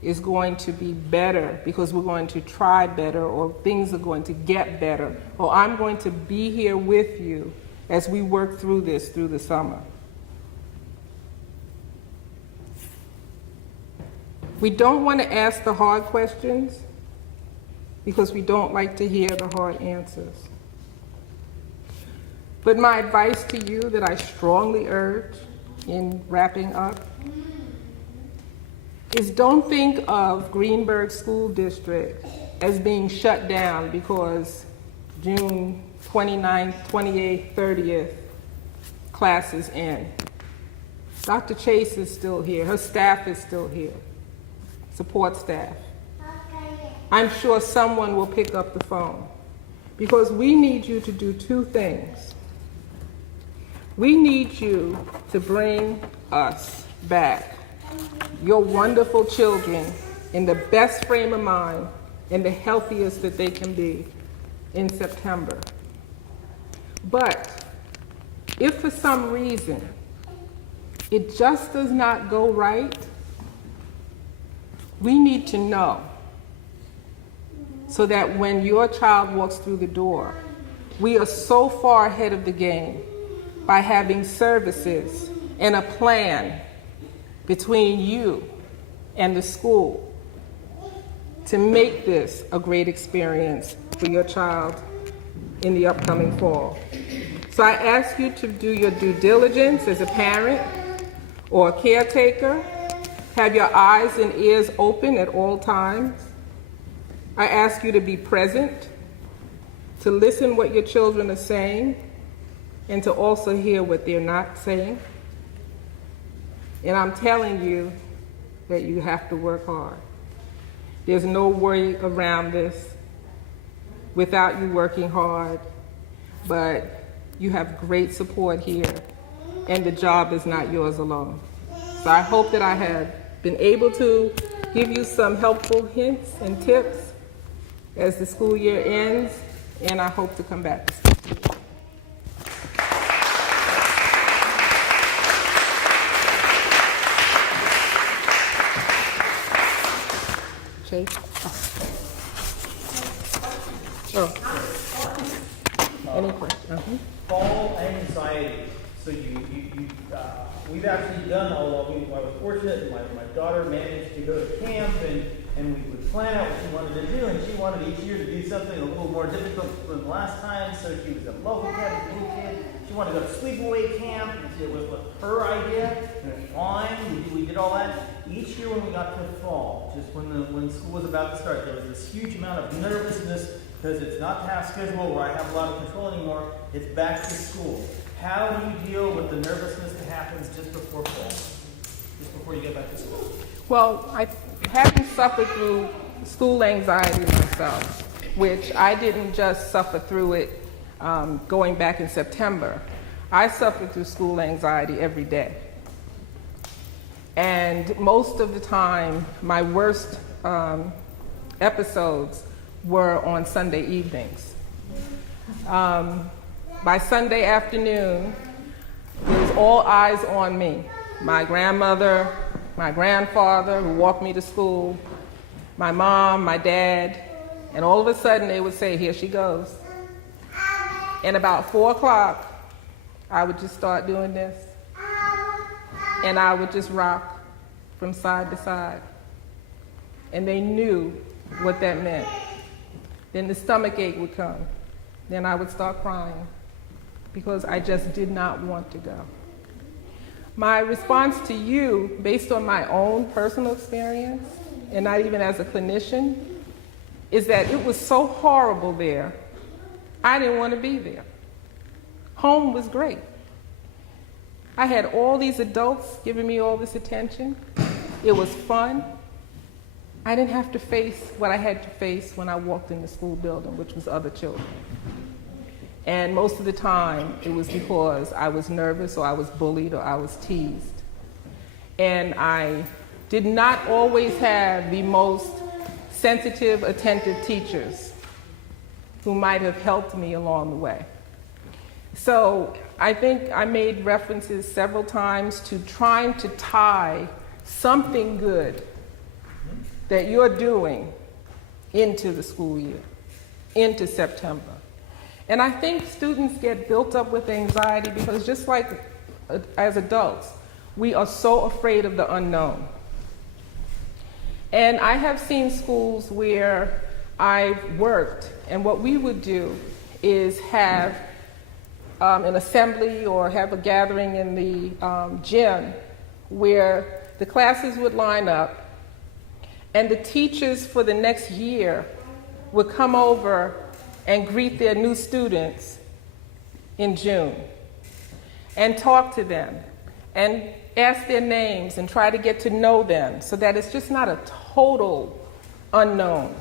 is going to be better because we're going to try better, or things are going to get better, or I'm going to be here with you as we work through this through the summer. We don't want to ask the hard questions because we don't like to hear the hard answers. But my advice to you that I strongly urge in wrapping up is don't think of Greenburgh School District as being shut down because June 29th, 28th, 30th classes end. Dr. Chase is still here. Her staff is still here. Support staff. I'm sure someone will pick up the phone because we need you to do two things. We need you to bring us back, your wonderful children, in the best frame of mind and the healthiest that they can be in September. But if for some reason it just does not go right, we need to know so that when your child walks through the door, we are so far ahead of the game by having services and a plan between you and the school to make this a great experience for your child in the upcoming fall. So I ask you to do your due diligence as a parent or a caretaker. Have your eyes and ears open at all times. I ask you to be present, to listen what your children are saying, and to also hear what they're not saying. And I'm telling you that you have to work hard. There's no way around this without you working hard, but you have great support here, and the job is not yours alone. So I hope that I have been able to give you some helpful hints and tips as the school year ends, and I hope to come back to speak to you. Chase? Oh. Any questions? Fall anxiety. So we've actually done all of it. I was fortunate. My daughter managed to go to camp, and we would plan out what she wanted to do, and she wanted each year to do something a little more difficult than the last time. So she was a local kid. She wanted to go to sleepaway camp. It was her idea, and it was fine. We did all that. Each year when we got to fall, just when school was about to start, there was this huge amount of nervousness because it's not past schedule where I have a lot of control anymore. It's back to school. How do you deal with the nervousness that happens just before fall, just before you get back to school? Well, I haven't suffered through school anxiety myself, which I didn't just suffer through it going back in September. I suffered through school anxiety every day. And most of the time, my worst episodes were on Sunday evenings. By Sunday afternoon, it was all eyes on me. My grandmother, my grandfather who walked me to school, my mom, my dad, and all of a sudden they would say, "Here she goes." And about 4 o'clock, I would just start doing this. And I would just rock from side to side. And they knew what that meant. Then the stomach ache would come. Then I would start crying because I just did not want to go. My response to you, based on my own personal experience, and not even as a clinician, is that it was so horrible there, I didn't want to be there. Home was great. I had all these adults giving me all this attention. It was fun. I didn't have to face what I had to face when I walked in the school building, which was other children. And most of the time, it was because I was nervous or I was bullied or I was teased. And I did not always have the most sensitive, attentive teachers who might have helped me along the way. So I think I made references several times to trying to tie something good that you're doing into the school year, into September. And I think students get built up with anxiety because just like as adults, we are so afraid of the unknown. And I have seen schools where I've worked, and what we would do is have an assembly or have a gathering in the gym where the classes would line up and the teachers for the next year would come over and greet their new students in June and talk to them and ask their names and try to get to know them so that it's just not a total unknown.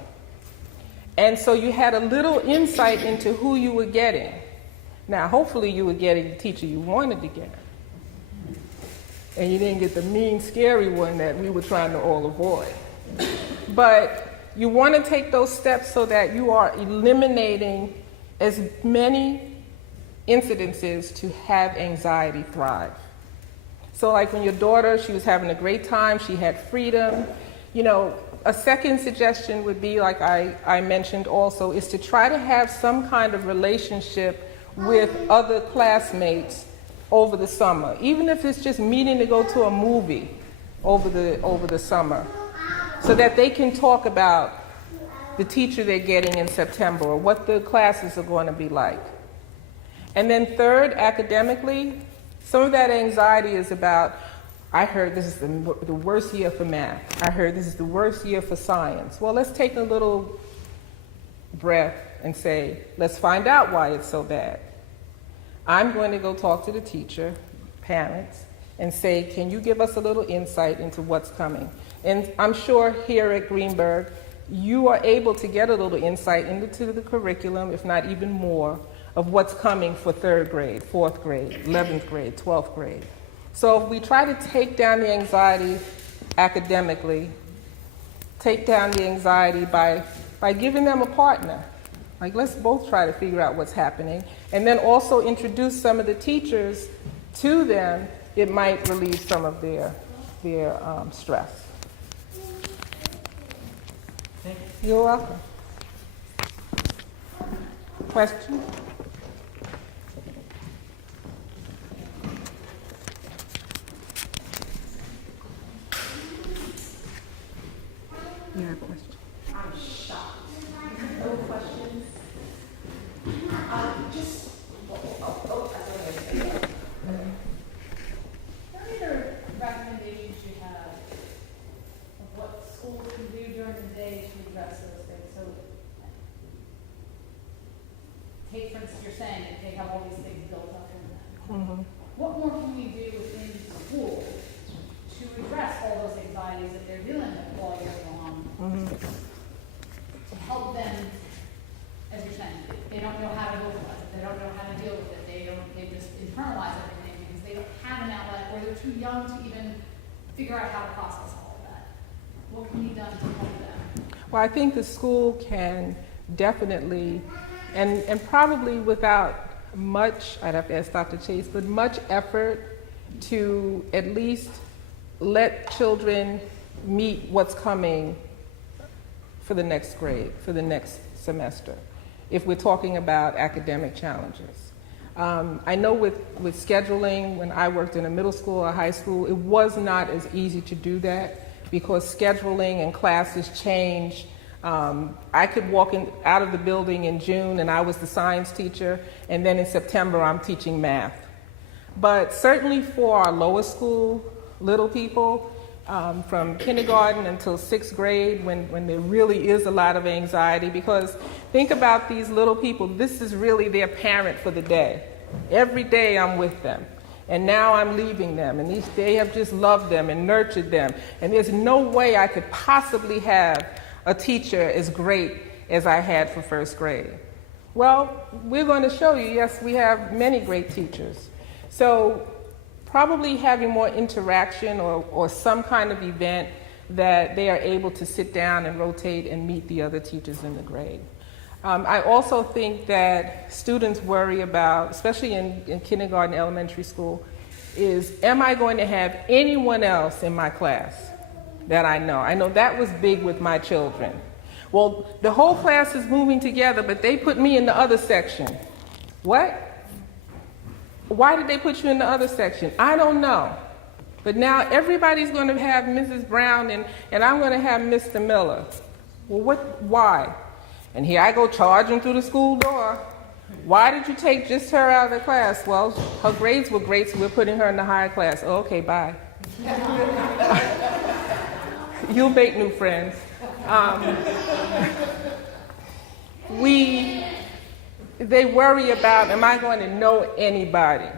And so you had a little insight into who you were getting. Now, hopefully you were getting the teacher you wanted to get. And you didn't get the mean, scary one that we were trying to all avoid. But you want to take those steps so that you are eliminating as many incidences to have anxiety thrive. So like when your daughter, she was having a great time, she had freedom, you know, a second suggestion would be, like I mentioned also, is to try to have some kind of relationship with other classmates over the summer, even if it's just meeting to go to a movie over the summer, so that they can talk about the teacher they're getting in September or what the classes are going to be like. And then third, academically, some of that anxiety is about, I heard this is the worst year for math. I heard this is the worst year for science. Well, let's take a little breath and say, let's find out why it's so bad. I'm going to go talk to the teacher, parents, and say, can you give us a little insight into what's coming? And I'm sure here at Greenburgh, you are able to get a little insight into the curriculum, if not even more, of what's coming for 3rd grade, 4th grade, 11th grade, 12th grade. So if we try to take down the anxiety academically, take down the anxiety by giving them a partner. Like, let's both try to figure out what's happening, and then also introduce some of the teachers to them. It might relieve some of their stress. Thank you. You're welcome. Question? You have a question? I'm shocked. No questions. What other recommendations you have of what schools can do during the day to address those things? So, take for instance, you're saying that they have all these things built up in them. Mm-hmm. What more can we do within school to address all those anxieties that they're dealing with all year long? Mm-hmm. To help them, as you're saying, they don't know how to deal with it, they don't know how to deal with it, they just internalize everything because they don't have an outlet, or they're too young to even figure out how to process all of that. What can be done to help them? Well, I think the school can definitely, and probably without much, I'd have to ask Dr. Chase, but much effort to at least let children meet what's coming for the next grade, for the next semester, if we're talking about academic challenges. I know with scheduling, when I worked in a middle school or high school, it was not as easy to do that because scheduling and classes change. I could walk out of the building in June and I was the science teacher, and then in September I'm teaching math. But certainly for our lower school little people, from kindergarten until 6th grade, when there really is a lot of anxiety, because think about these little people, this is really their parent for the day. Every day I'm with them, and now I'm leaving them, and they have just loved them and nurtured them, and there's no way I could possibly have a teacher as great as I had for 1st grade. Well, we're going to show you, yes, we have many great teachers. So probably having more interaction or some kind of event that they are able to sit down and rotate and meet the other teachers in the grade. I also think that students worry about, especially in kindergarten, elementary school, is, am I going to have anyone else in my class that I know? I know that was big with my children. Well, the whole class is moving together, but they put me in the other section. What? Why did they put you in the other section? I don't know. But now everybody's going to have Mrs. Brown and I'm going to have Mr. Miller. Well, why? And here I go charging through the school door. Why did you take just her out of the class? Well, her grades were great, so we're putting her in the higher class. Oh, okay, bye. You'll make new friends. They worry about, am I going to know anybody?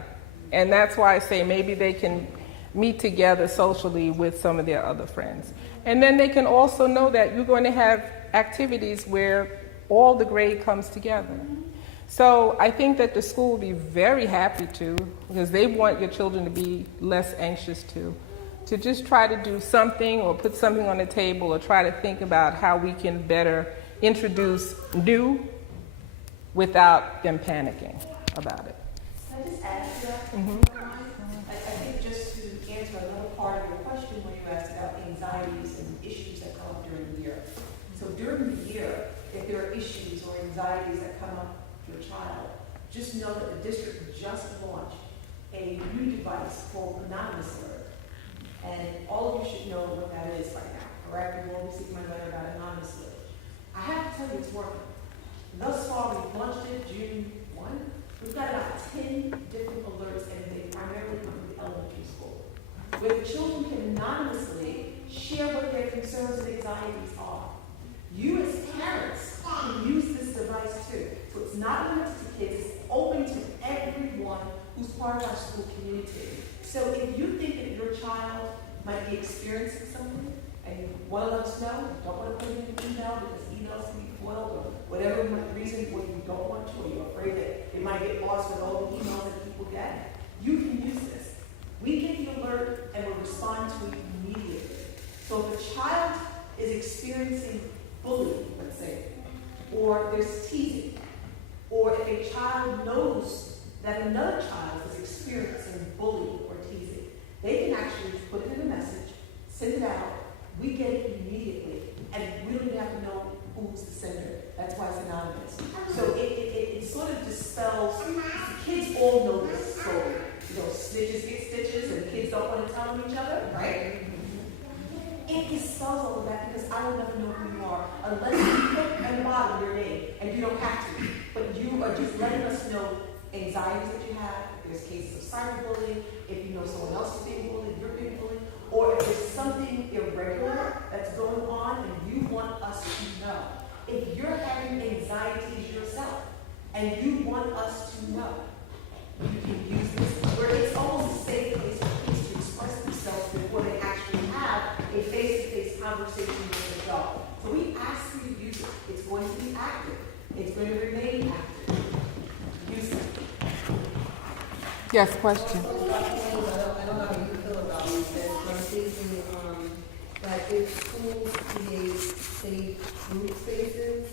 And that's why I say maybe they can meet together socially with some of their other friends. And then they can also know that you're going to have activities where all the grade comes together. So I think that the school will be very happy to, because they want your children to be less anxious too. to just try to do something or put something on the table or try to think about how we can better introduce new without them panicking about it. Can I just add to that? I think just to answer another part of your question when you asked about anxieties and issues that come up during the year. So during the year, if there are issues or anxieties that come up for your child, just know that the district just launched a new device called Anonymous Alert. And all of you should know what that is by now, correct? You've all received my letter about Anonymous Alert. I have to tell you, it's working. Thus far, we've launched it June 1. We've got about 10 different alerts, and they primarily come from the elementary school, where the children can anonymously share what their concerns and anxieties are. You as parents can use this device too. So it's not limited to kids, it's open to everyone who's part of our school community. So if you think that your child might be experiencing something, and you want to let us know, you don't want to put it in an email because emails can be foiled or whatever reason why you don't want to, or you're afraid that it might get lost with all the emails that people get, you can use this. We get the alert and we'll respond to it immediately. So if a child is experiencing bullying, let's say, or there's teasing, or if a child knows that another child is experiencing bullying or teasing, they can actually put it in a message, send it out, we get it immediately, and we don't even have to know who's the sender. That's why it's anonymous. So it sort of dispels, kids all know this story. You know, snitches get stitches, and kids don't want to tell on each other, right? It dispels all of that because I will never know who you are unless you put at the bottom your name, and you don't have to. But you are just letting us know anxieties that you have, if there's cases of cyberbullying, if you know someone else is being bullied, you're being bullied, or if there's something irregular that's going on and you want us to know. If you're having anxieties yourself and you want us to know, you can use this where it's almost a safe place for kids to express themselves before they actually have a face-to-face conversation with an adult. So we ask you to use it. It's going to be active. It's going to remain active. Use it. Yes, question. I don't know how you feel about this, but I'm thinking that if schools create safe group spaces,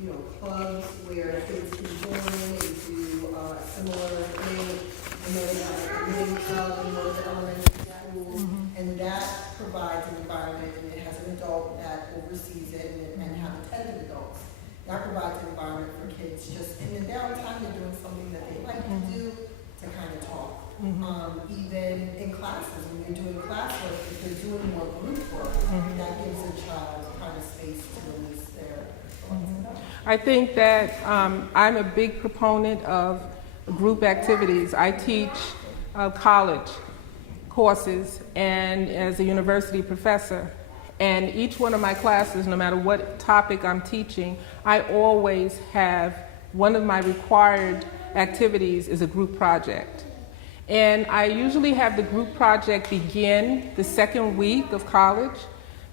you know, clubs where kids can join and do a similar thing, and then a reading club in those elementary schools, and that provides an environment, and it has an adult that oversees it and have attended adults. That provides an environment for kids just in the downtime, they're doing something that they like to do, to kind of talk. Even in classes, when you're doing classwork, if they're doing more group work, that gives a child kind of space to release their thoughts. I think that I'm a big proponent of group activities. I teach college courses and as a university professor. And each one of my classes, no matter what topic I'm teaching, I always have one of my required activities is a group project. And I usually have the group project begin the second week of college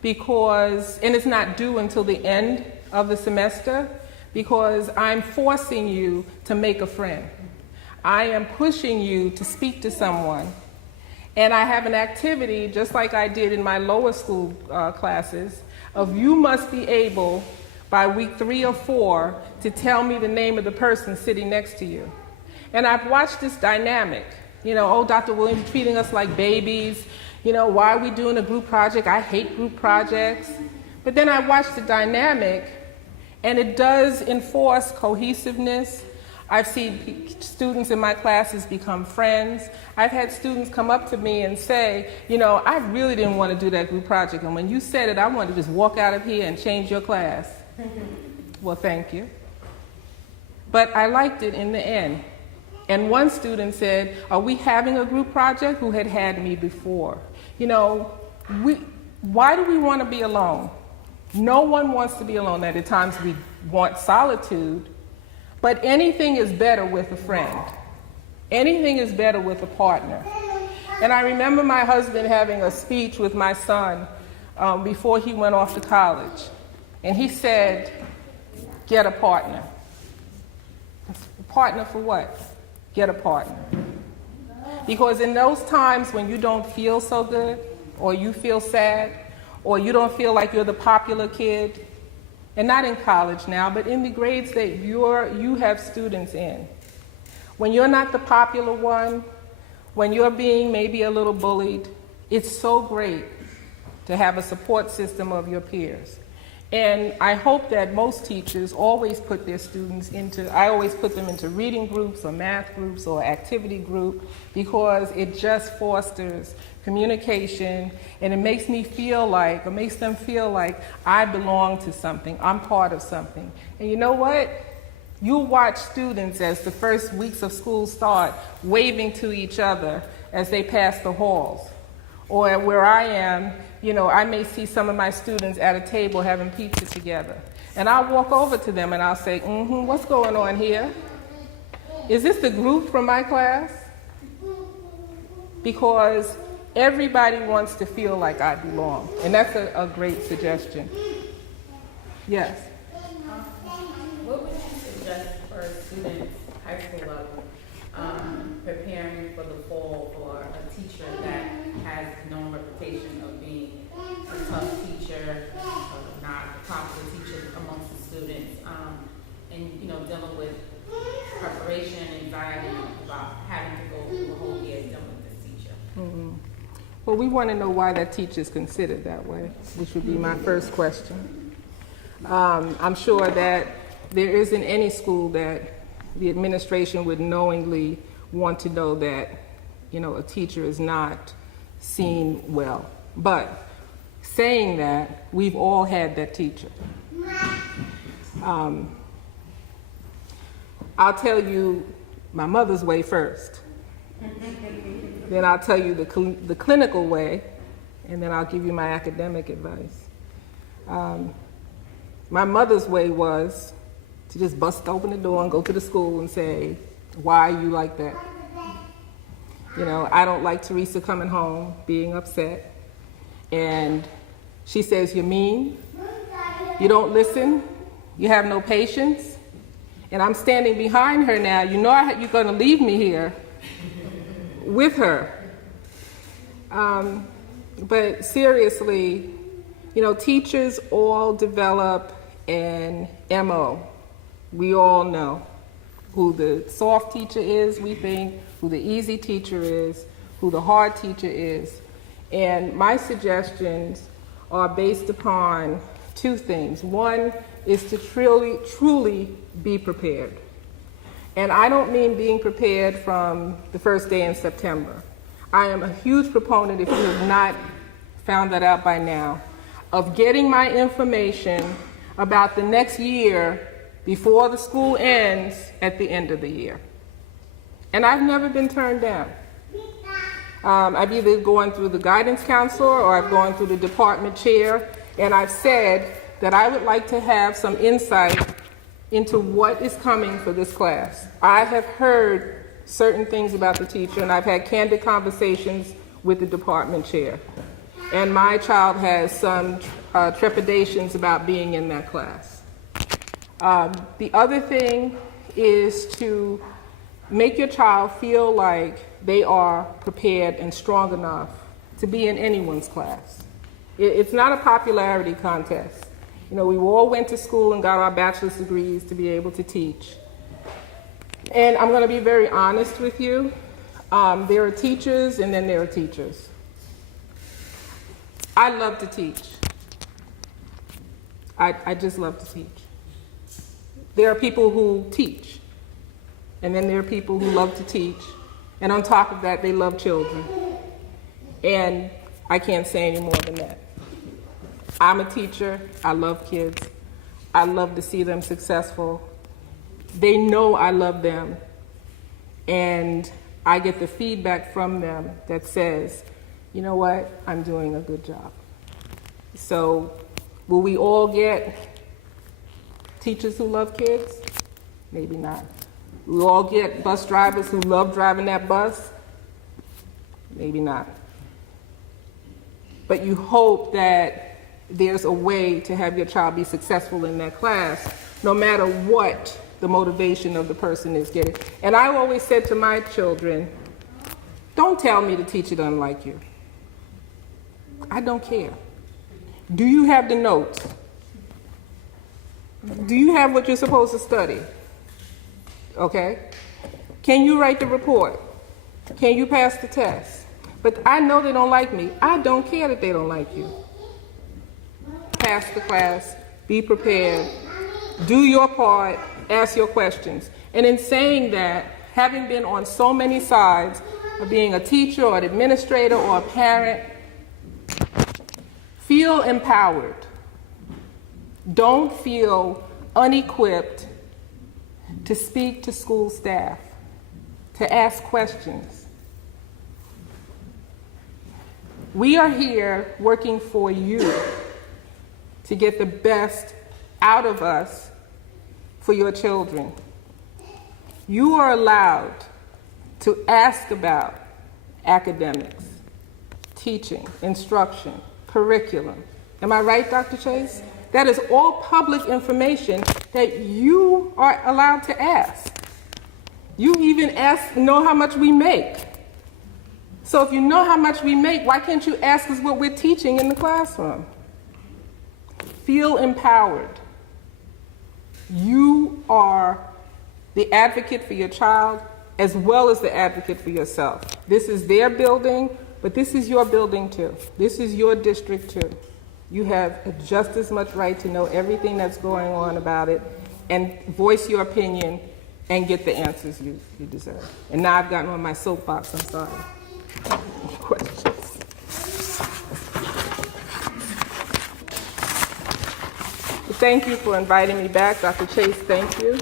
and it's not due until the end of the semester because I'm forcing you to make a friend. I am pushing you to speak to someone. And I have an activity, just like I did in my lower school classes, of you must be able, by week 3 or 4, to tell me the name of the person sitting next to you. And I've watched this dynamic. You know, oh, Dr. Williams treating us like babies. You know, why are we doing a group project? I hate group projects. But then I watched the dynamic, and it does enforce cohesiveness. I've seen students in my classes become friends. I've had students come up to me and say, you know, I really didn't want to do that group project. And when you said it, I wanted to just walk out of here and change your class. Well, thank you. But I liked it in the end. And one student said, are we having a group project? Who had me before. You know, why do we want to be alone? No one wants to be alone. At times we want solitude. But anything is better with a friend. Anything is better with a partner. And I remember my husband having a speech with my son before he went off to college. And he said, get a partner. A partner for what? Get a partner. Because in those times when you don't feel so good, or you feel sad, or you don't feel like you're the popular kid, and not in college now, but in the grades that you have students in. When you're not the popular one, when you're being maybe a little bullied, it's so great to have a support system of your peers. And I hope that most teachers always put their students I always put them into reading groups or math groups or activity group, because it just fosters communication, and it makes them feel like I belong to something, I'm part of something. And you know what? You'll watch students as the first weeks of school start waving to each other as they pass the halls. Or where I am, I may see some of my students at a table having pizza together. And I'll walk over to them and I'll say, what's going on here? Is this the group from my class? Because everybody wants to feel like I belong. And that's a great suggestion. Yes? What would you suggest for students, high school level, preparing for the fall for a teacher that has a known reputation of being a tough teacher, not a popular teacher amongst the students, and dealing with preparation, anxiety about having to go through the whole year dealing with this teacher? Mm-hmm. Well, we want to know why that teacher is considered that way, which would be my first question. I'm sure that there isn't any school that the administration would knowingly want to know that, a teacher is not seen well. But saying that, we've all had that teacher. I'll tell you my mother's way first. Then I'll tell you the clinical way, and then I'll give you my academic advice. My mother's way was to just bust open the door and go to the school and say, why are you like that? I don't like Teresa coming home being upset. And she says, you're mean, you don't listen, you have no patience. And I'm standing behind her now. You're going to leave me here with her. But seriously, teachers all develop an MO. We all know who the soft teacher is, we think, who the easy teacher is, who the hard teacher is. And my suggestions are based upon two things. One is to truly be prepared. And I don't mean being prepared from the first day in September. I am a huge proponent, if you have not found that out by now, of getting my information about the next year before the school ends at the end of the year. And I've never been turned down. I've either gone through the guidance counselor or I've gone through the department chair, and I've said that I would like to have some insight into what is coming for this class. I have heard certain things about the teacher, and I've had candid conversations with the department chair. And my child has some trepidations about being in that class. The other thing is to make your child feel like they are prepared and strong enough to be in anyone's class. It's not a popularity contest. We all went to school and got our bachelor's degrees to be able to teach. And I'm going to be very honest with you. There are teachers and then there are teachers. I love to teach. I just love to teach. There are people who teach, and then there are people who love to teach, and on top of that, they love children. And I can't say any more than that. I'm a teacher. I love kids. I love to see them successful. They know I love them, and I get the feedback from them that says, you know what, I'm doing a good job. So will we all get teachers who love kids? Maybe not. We'll all get bus drivers who love driving that bus? Maybe not. But you hope that there's a way to have your child be successful in that class, no matter what the motivation of the person is getting. And I always said to my children, don't tell me the teacher doesn't like you. I don't care. Do you have the notes? Do you have what you're supposed to study? Okay. Can you write the report? Can you pass the test? But I know they don't like me. I don't care that they don't like you. Pass the class, be prepared, do your part, ask your questions. And in saying that, having been on so many sides of being a teacher or an administrator or a parent, feel empowered. Don't feel unequipped to speak to school staff, to ask questions. We are here working for you to get the best out of us for your children. You are allowed to ask about academics, teaching, instruction, curriculum. Am I right, Dr. Chase? That is all public information that you are allowed to ask. You even know how much we make. So if you know how much we make, why can't you ask us what we're teaching in the classroom? Feel empowered. You are the advocate for your child as well as the advocate for yourself. This is their building, but this is your building too. This is your district too. You have just as much right to know everything that's going on about it and voice your opinion and get the answers you deserve. And now I've gotten on my soapbox, I'm sorry. Questions? Thank you for inviting me back. Dr. Chase, thank you,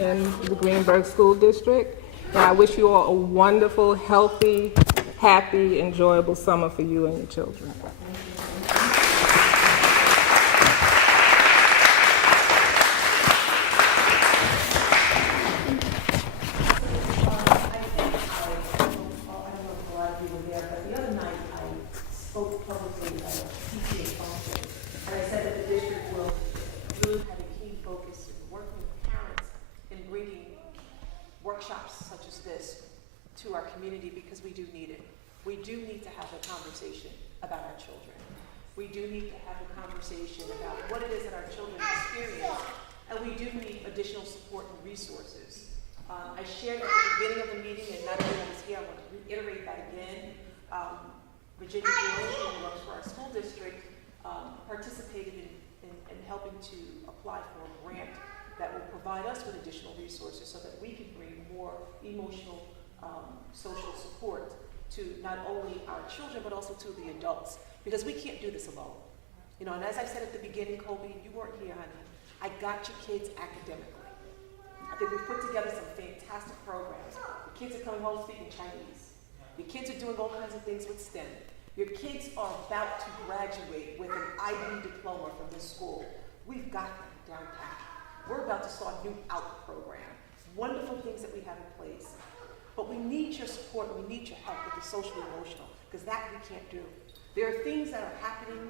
and the Greenburgh School District. And I wish you all a wonderful, healthy, happy, enjoyable summer for you and your children. Workshops such as this to our community because we do need it. We do need to have a conversation about our children. We do need to have a conversation about what it is that our children experience, and we do need additional support and resources. I shared at the beginning of the meeting, and not everyone was here, I want to reiterate that again. Virginia Greenburgh, who works for our school district, participated in helping to apply for a grant that will provide us with additional resources so that we can bring more emotional, social support to not only our children, but also to the adults, because we can't do this alone. You know, and as I said at the beginning, Colby, you weren't here, honey. I got your kids academically. I think we've put together some fantastic programs. The kids are coming home speaking Chinese. Your kids are doing all kinds of things with STEM. Your kids are about to graduate with an IB diploma from this school. We've got them down pat. We're about to start a new OUT program. Wonderful things that we have in place. But we need your support, and we need your help with the social emotional, because that we can't do. There are things that are happening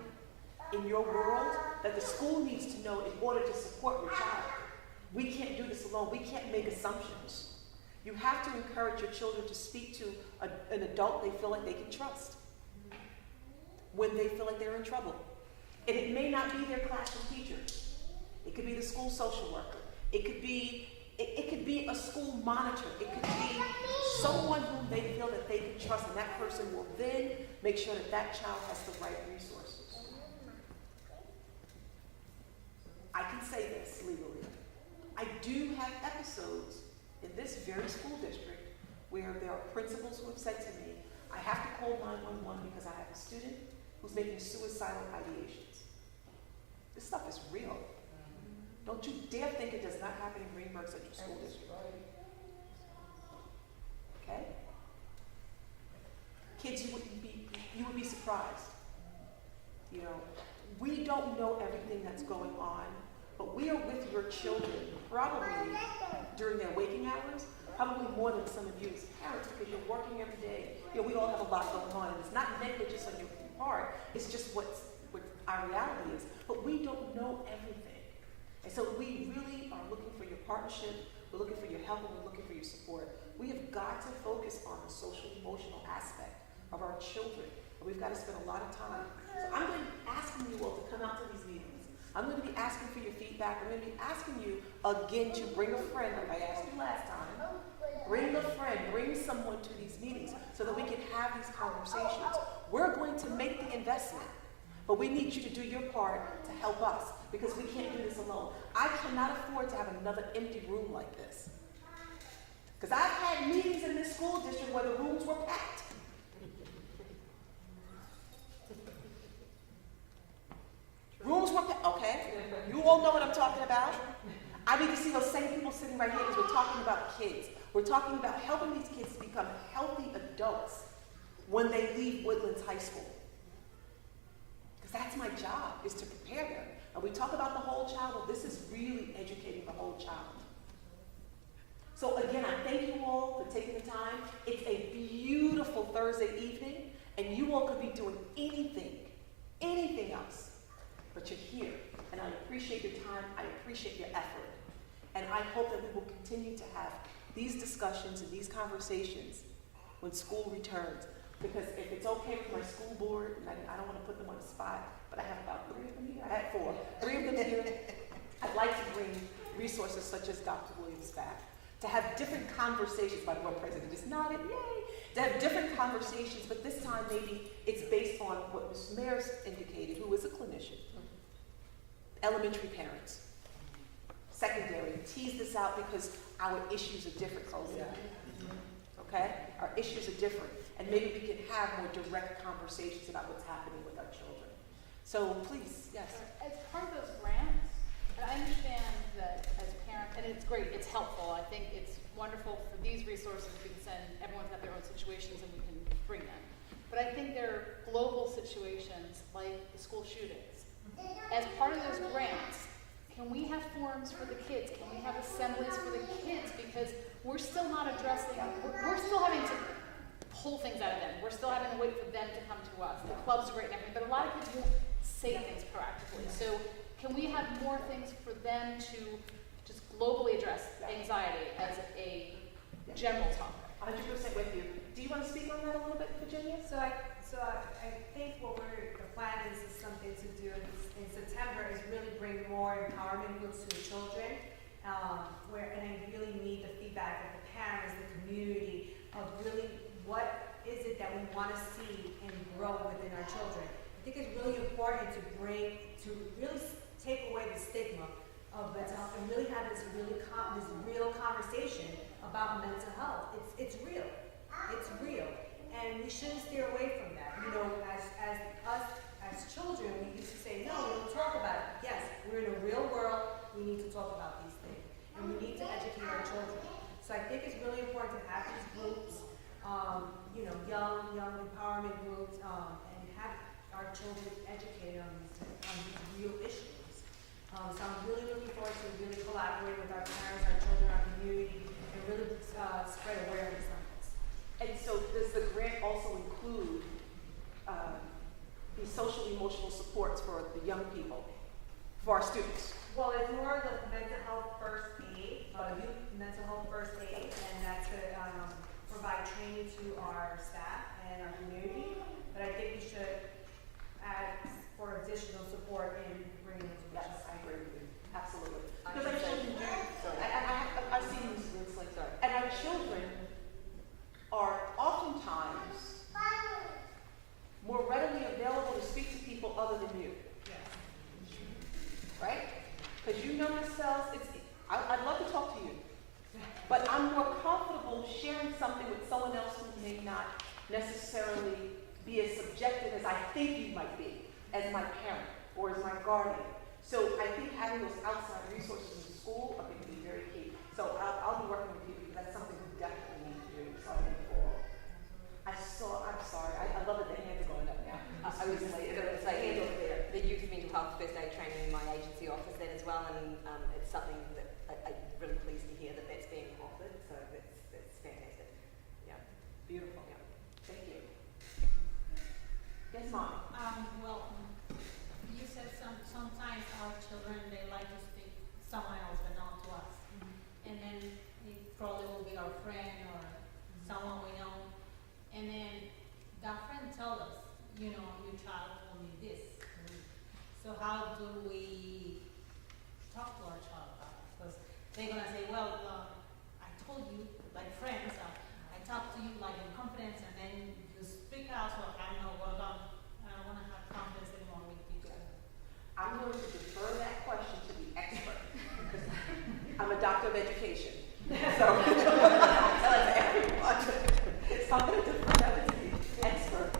in your world that the school needs to know in order to support your child. We can't do this alone. We can't make assumptions. You have to encourage your children to speak to an adult they feel like they can trust when they feel like they're in trouble. And it may not be their classroom teacher. It could be the school social worker. It could be a school monitor. It could be someone whom they feel that they can trust, and that person will then make sure that that child has the right resources. I can say this legally. I do have episodes in this very school district where there are principals who have said to me, I have to call 911 because I have a student who's making suicidal ideations. This stuff is real. Don't you dare think it does not happen in Greenburgh Central School District. Okay? Kids, you would be surprised. You know, we don't know everything that's going on, but we are with your children probably during their waking hours, probably more than some of you as parents, because you're working every day. You know, we all have a lot going on, and it's not negligence on your part, it's just what our reality is. But we don't know everything. And so we really are looking for your partnership, we're looking for your help, and we're looking for your support. We have got to focus on the social emotional aspect of our children. and we've got to spend a lot of time. So I'm going to be asking you all to come out to these meetings. I'm going to be asking for your feedback. I'm going to be asking you again to bring a friend, like I asked you last time. Bring a friend, bring someone to these meetings so that we can have these conversations. We're going to make the investment, but we need you to do your part to help us because we can't do this alone. I cannot afford to have another empty room like this. Because I've had meetings in this school district where the rooms were packed. Rooms were packed, okay? You all know what I'm talking about. I need to see those same people sitting right here because we're talking about kids. We're talking about helping these kids to become healthy adults when they leave Woodlands High School. Because that's my job, is to prepare them. And we talk about the whole child, well, this is really educating the whole child. So again, I thank you all for taking the time. It's a beautiful Thursday evening, and you all could be doing anything else, but you're here. And I appreciate your time, I appreciate your effort. And I hope that we will continue to have these discussions and these conversations when school returns. Because if it's okay with my school board, and I don't want to put them on the spot, but I have about 3 of them here. I had 4. 3 of them here. I'd like to bring resources such as Dr. Williams back, to have different conversations. My board president just nodded, yay! To have different conversations, but this time maybe it's based on what Ms. Maris indicated, who is a clinician. Elementary parents, secondary, tease this out because our issues are different, okay? Our issues are different, and maybe we can have more direct conversations about what's happening with our children. So please, yes. As part of those grants, and I understand that as a parent, and it's great, it's helpful. I think it's wonderful for these resources we can send. Everyone's got their own situations and we can bring them. But I think there are global situations like the school shootings. As part of those grants, can we have forums for the kids? Can we have assemblies for the kids? Because we're still not addressing, we're still having to pull things out of them. We're still having to wait for them to come to us. The club's great and everything, but a lot of kids won't say things proactively. So can we have more things for them to just globally address anxiety as a general topic? 100% with you. Do you want to speak on that a little bit, Virginia? So I think what the plan is something to do in September is really bring more empowerment groups to the children, and I really need the feedback of the parents, the community, of really what is it that we want to see and grow within our children. I think it's really important to really take away the stigma of mental health and really have this real conversation about mental health. It's real. It's real. And we shouldn't steer away from that. You know, as children, we used to say, no, we don't talk about it. Yes, we're in a real world. We need to talk about these things. And we need to educate our children. So I think it's really important to have these groups, young empowerment groups, and have our children educated on these real issues. So I'm really looking forward to really collaborate with our parents, our children, our community, and really spread awareness on this. And so does the grant also include the social emotional supports for the young people, for our students? Well, it's more of the mental health first aid, youth mental health first aid, and that's to provide training to our staff and our community. But I think we should add for additional support in bringing it to Yes, I agree with you. Absolutely. I Because our can say- children do. Sorry. I've seen these things like that. And our children are oftentimes more readily available to speak to people other than you. Right? Because you know yourselves, I'd love to talk to you. But I'm more comfortable sharing something with someone else who may not necessarily be as subjective as I think you might be, as my parent or as my guardian. So I think having those outside resources in school are going to be very key. So I'll be working with you because that's something we definitely need to do. So I'm sorry. I love that the hands are going up now. I was going to say, the youth mental health first aid training in my agency offers that as well, and it's something that I'm really pleased to hear that that's being offered, so that's fantastic. Yeah. Beautiful. Yeah. Thank you. Yes, Mom. Well, you said sometimes our children, they like to speak someone else but not to us. And then it probably will be our friend or someone we know. And then that friend tells us, you know, your child told me this. So how do we talk to our child about it? Because they're gonna say, well, I told you, like friends, I talked to you like in confidence, and then you speak out, so I know, well, I don't wanna have confidence anymore with you guys. I'm going to defer that question to the expert. I'm a doctor of education. So, I'm telling everyone. So I'm going to defer that to the expert.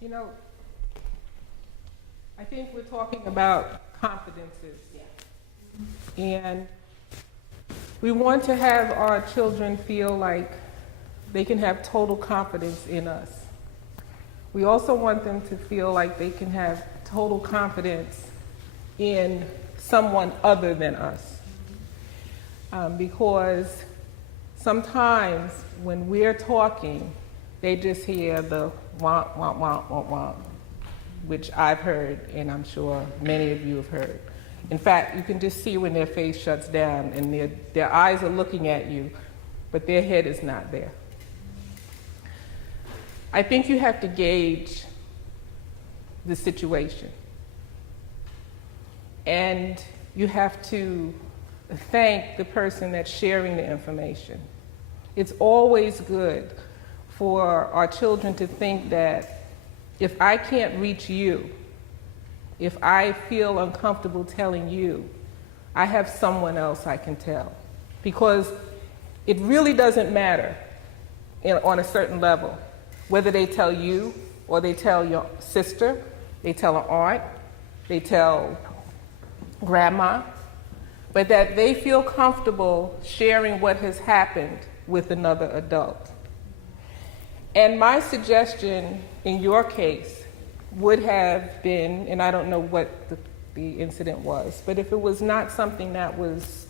You know, I think we're talking about confidences. Yeah. And we want to have our children feel like they can have total confidence in us. We also want them to feel like they can have total confidence in someone other than us. Because sometimes when we're talking, they just hear the wah, wah, wah, wah, wah, which I've heard, and I'm sure many of you have heard. In fact, you can just see when their face shuts down and their eyes are looking at you, but their head is not there. I think you have to gauge the situation. And you have to thank the person that's sharing the information. It's always good for our children to think that if I can't reach you, if I feel uncomfortable telling you, I have someone else I can tell. Because it really doesn't matter on a certain level whether they tell you or they tell your sister, they tell an aunt, they tell grandma, but that they feel comfortable sharing what has happened with another adult. And my suggestion in your case would have been, and I don't know what the incident was, but if it was not something that was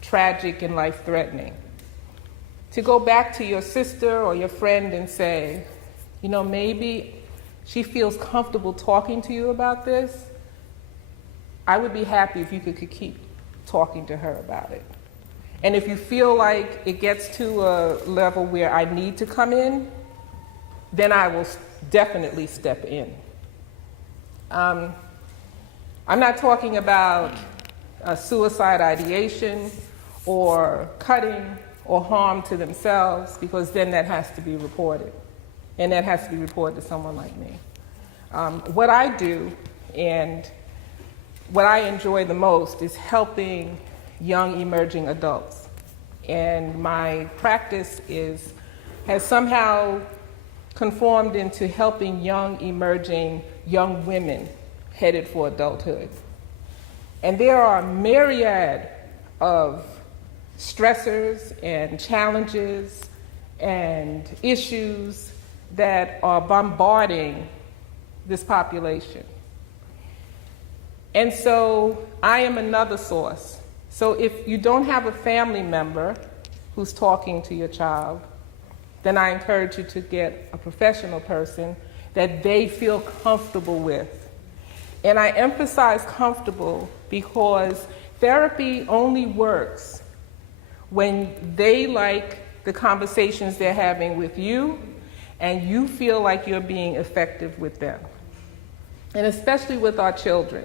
tragic and life-threatening, to go back to your sister or your friend and say, you know, maybe she feels comfortable talking to you about this. I would be happy if you could keep talking to her about it. And if you feel like it gets to a level where I need to come in, then I will definitely step in. I'm not talking about suicide ideation or cutting or harm to themselves, because then that has to be reported. And that has to be reported to someone like me. What I do and what I enjoy the most is helping young emerging adults. And my practice has somehow conformed into helping young emerging young women headed for adulthood. And there are a myriad of stressors and challenges and issues that are bombarding this population. And so I am another source. So if you don't have a family member who's talking to your child, then I encourage you to get a professional person that they feel comfortable with. And I emphasize comfortable because therapy only works when they like the conversations they're having with you and you feel like you're being effective with them. And especially with our children.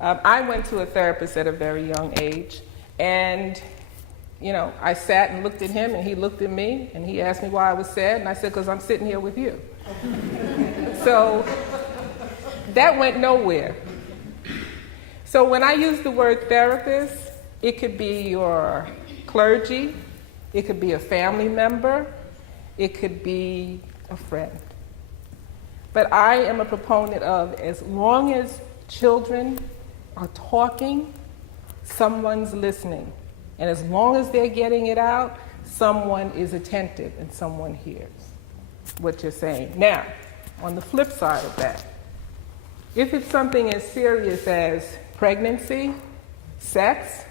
I went to a therapist at a very young age, and you know, I sat and looked at him and he looked at me and he asked me why I was sad, and I said, because I'm sitting here with you. So that went nowhere. So when I use the word therapist, it could be your clergy, it could be a family member, it could be a friend. But I am a proponent of, as long as children are talking, someone's listening. And as long as they're getting it out, someone is attentive and someone hears what you're saying. Now, on the flip side of that, if it's something as serious as pregnancy, sex,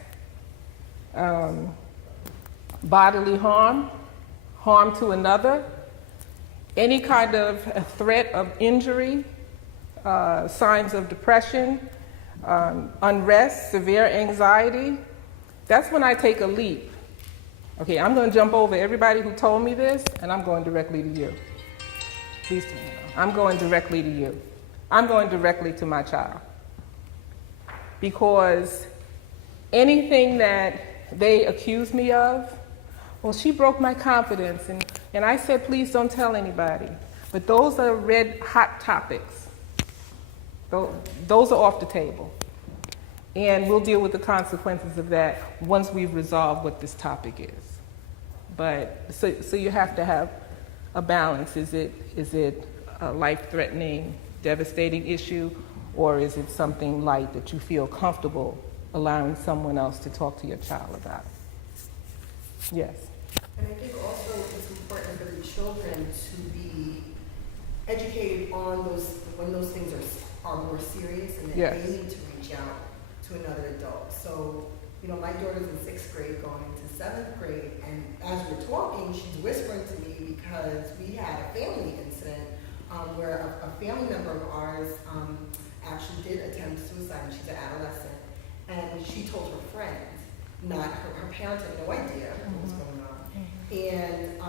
bodily harm, harm to another, any kind of a threat of injury, signs of depression, unrest, severe anxiety, that's when I take a leap. Okay, I'm going to jump over everybody who told me this, and I'm going directly to you. Please tell me no. I'm going directly to you. I'm going directly to my child. Because anything that they accuse me of, well, she broke my confidence, and I said, please don't tell anybody. But those are red hot topics. Those are off the table. And we'll deal with the consequences of that once we've resolved what this topic is. But so you have to have a balance. Is it a life-threatening, devastating issue, or is it something light that you feel comfortable allowing someone else to talk to your child about? Yes. And I think also it's important for the children to be educated on when those things are more serious and that Yes. they need to reach out to another adult. So, my daughter's in 6th grade going into 7th grade, and as we're talking, she's whispering to me because we had a family incident where a family member of ours actually did attempt suicide, and she's an adolescent, and she told her friends, not her parents had no idea what was going on. And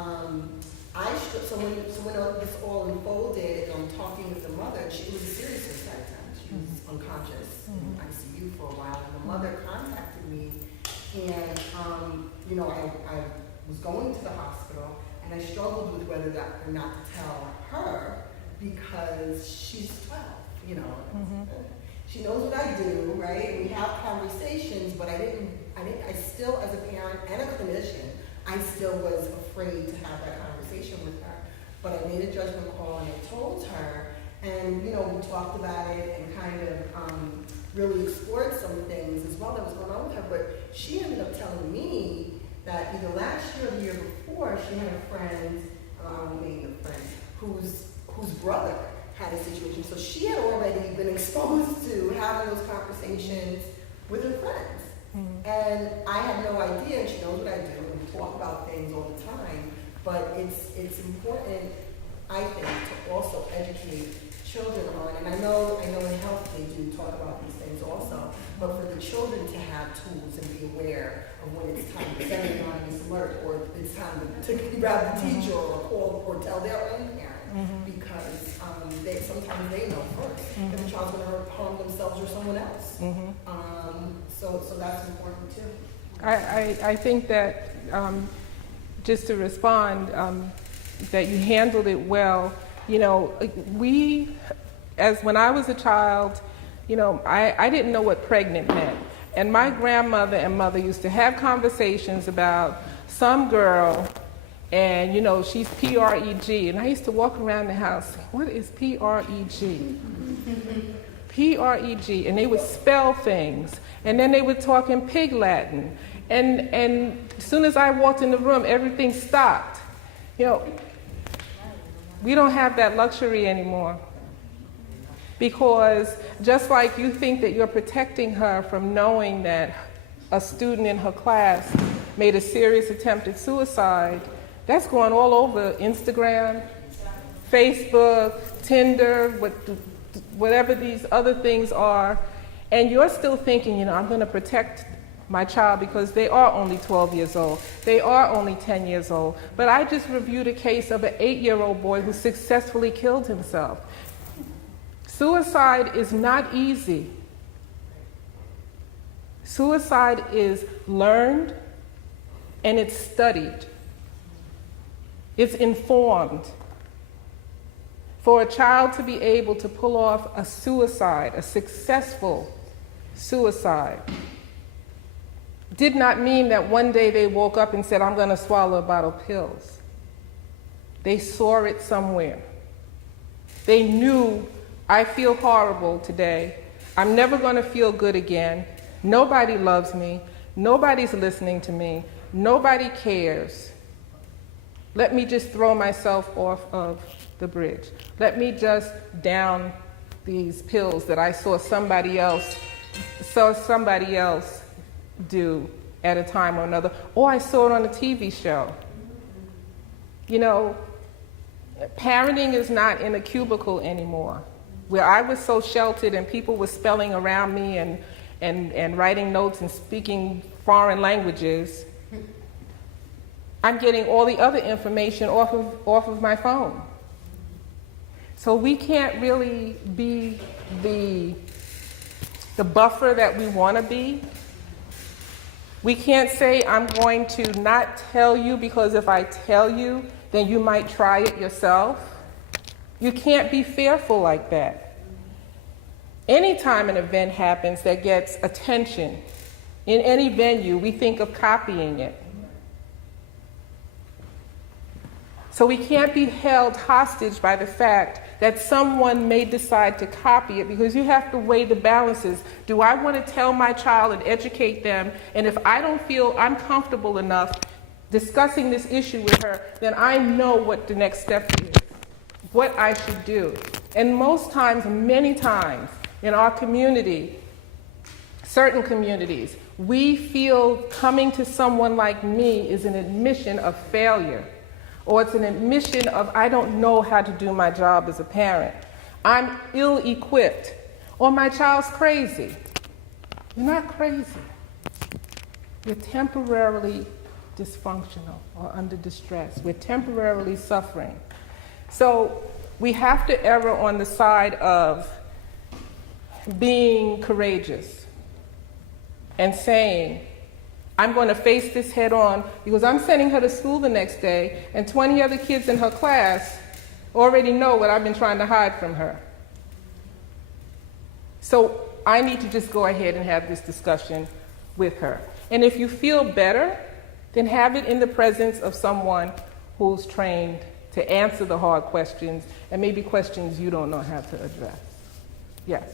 so when this all unfolded, and I'm talking with the mother, it was a serious suicide attempt. She was unconscious in ICU for a while, and the mother contacted me, and I was going to the hospital, and I struggled with whether or not to tell her because she's 12, She knows what I do, right? We have conversations, but I still, as a parent and a clinician, I still was afraid to have that conversation with her. But I made a judgment call and I told her, and we talked about it and kind of really explored some things as well that was going on with her. But she ended up telling me that either last year or the year before, she had a friend, I won't name the friend, whose brother had a situation. So she had already been exposed to having those conversations with her friends. And I had no idea, and she knows what I do, and we talk about things all the time, but it's important, I think, to also educate children on, and I know in health they do talk about these things also, but for the children to have tools and be aware of when it's time to send an anonymous alert, or it's time to grab the teacher or call or tell their own parent, because sometimes they know first if the child's going to harm themselves or someone else. So that's important too. I think that, just to respond, that you handled it well. When I was a child, I didn't know what pregnant meant. And my grandmother and mother used to have conversations about some girl, and she's P-R-E-G. And I used to walk around the house saying, what is P-R-E-G? P-R-E-G. And they would spell things. And then they would talk in Pig Latin. And as soon as I walked in the room, everything stopped. We don't have that luxury anymore. Because just like you think that you're protecting her from knowing that a student in her class made a serious attempt at suicide, that's going all over Instagram, Facebook, Tinder, whatever these other things are. And you're still thinking, I'm going to protect my child because they are only 12 years old. They are only 10 years old. But I just reviewed a case of an 8-year-old boy who successfully killed himself. Suicide is not easy. Suicide is learned and it's studied. It's informed. For a child to be able to pull off a suicide, a successful suicide, did not mean that one day they woke up and said, I'm going to swallow a bottle of pills. They saw it somewhere. They knew, I feel horrible today. I'm never going to feel good again. Nobody loves me. Nobody's listening to me. Nobody cares. Let me just throw myself off of the bridge. Let me just down these pills that I saw somebody else do at a time or another, or I saw it on a TV show. Parenting is not in a cubicle anymore, where I was so sheltered and people were spelling around me and writing notes and speaking foreign languages. I'm getting all the other information off of my phone. So we can't really be the buffer that we want to be. We can't say, I'm going to not tell you because if I tell you, then you might try it yourself. You can't be fearful like that. Anytime an event happens that gets attention in any venue, we think of copying it. So we can't be held hostage by the fact that someone may decide to copy it, because you have to weigh the balances. Do I want to tell my child and educate them? And if I don't feel I'm comfortable enough discussing this issue with her, then I know what the next step is, what I should do. And most times, many times in our community, certain communities, we feel coming to someone like me is an admission of failure. Or it's an admission of, I don't know how to do my job as a parent. I'm ill-equipped. Or my child's crazy. You're not crazy. You're temporarily dysfunctional or under distress. We're temporarily suffering. So we have to err on the side of being courageous and saying, I'm going to face this head on, because I'm sending her to school the next day, and 20 other kids in her class already know what I've been trying to hide from her. So I need to just go ahead and have this discussion with her. And if you feel better, then have it in the presence of someone who's trained to answer the hard questions, and maybe questions you don't know how to address. Yes?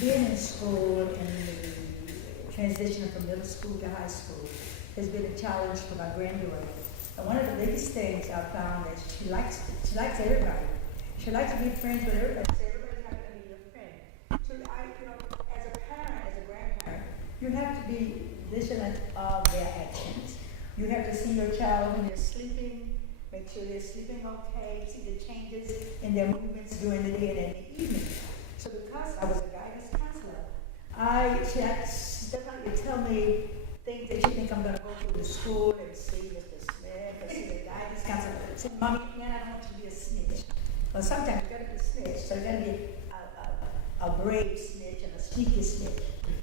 Being in school and transitioning from middle school to high school has been a challenge for my granddaughter. And one of the biggest things I found is she likes everybody. She likes to be friends with everybody. So everybody's not going to be your friend. So as a parent, as a grandparent, you have to be vigilant of their actions. You have to see your child when they're sleeping, make sure they're sleeping okay, see the changes in their movements during the day and in the evening. So because I was a guidance counselor, she definitely tell me things that she think I'm going to go through the school and see Mr. Smith or see the guidance counselor. Say, Mommy, man, I don't want you to be a snitch. Well, sometimes you got to be a snitch. So you got to be a brave snitch and a sneaky snitch.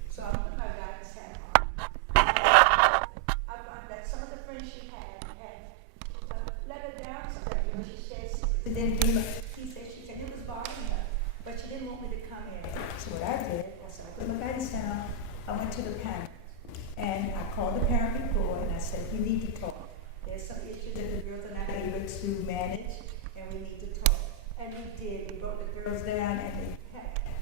So I put my guidance hat on. I found that some of the friends she had let her down sometimes. She shared secrets. And then she said it was bothering her, but she didn't want me to come in. So what I did, I said, I put my guidance hat on. I went to the parent, and I called the parent before, and I said, we need to talk. There's some issues that the girls are not able to manage, and we need to talk. And we did. We brought the girls down, and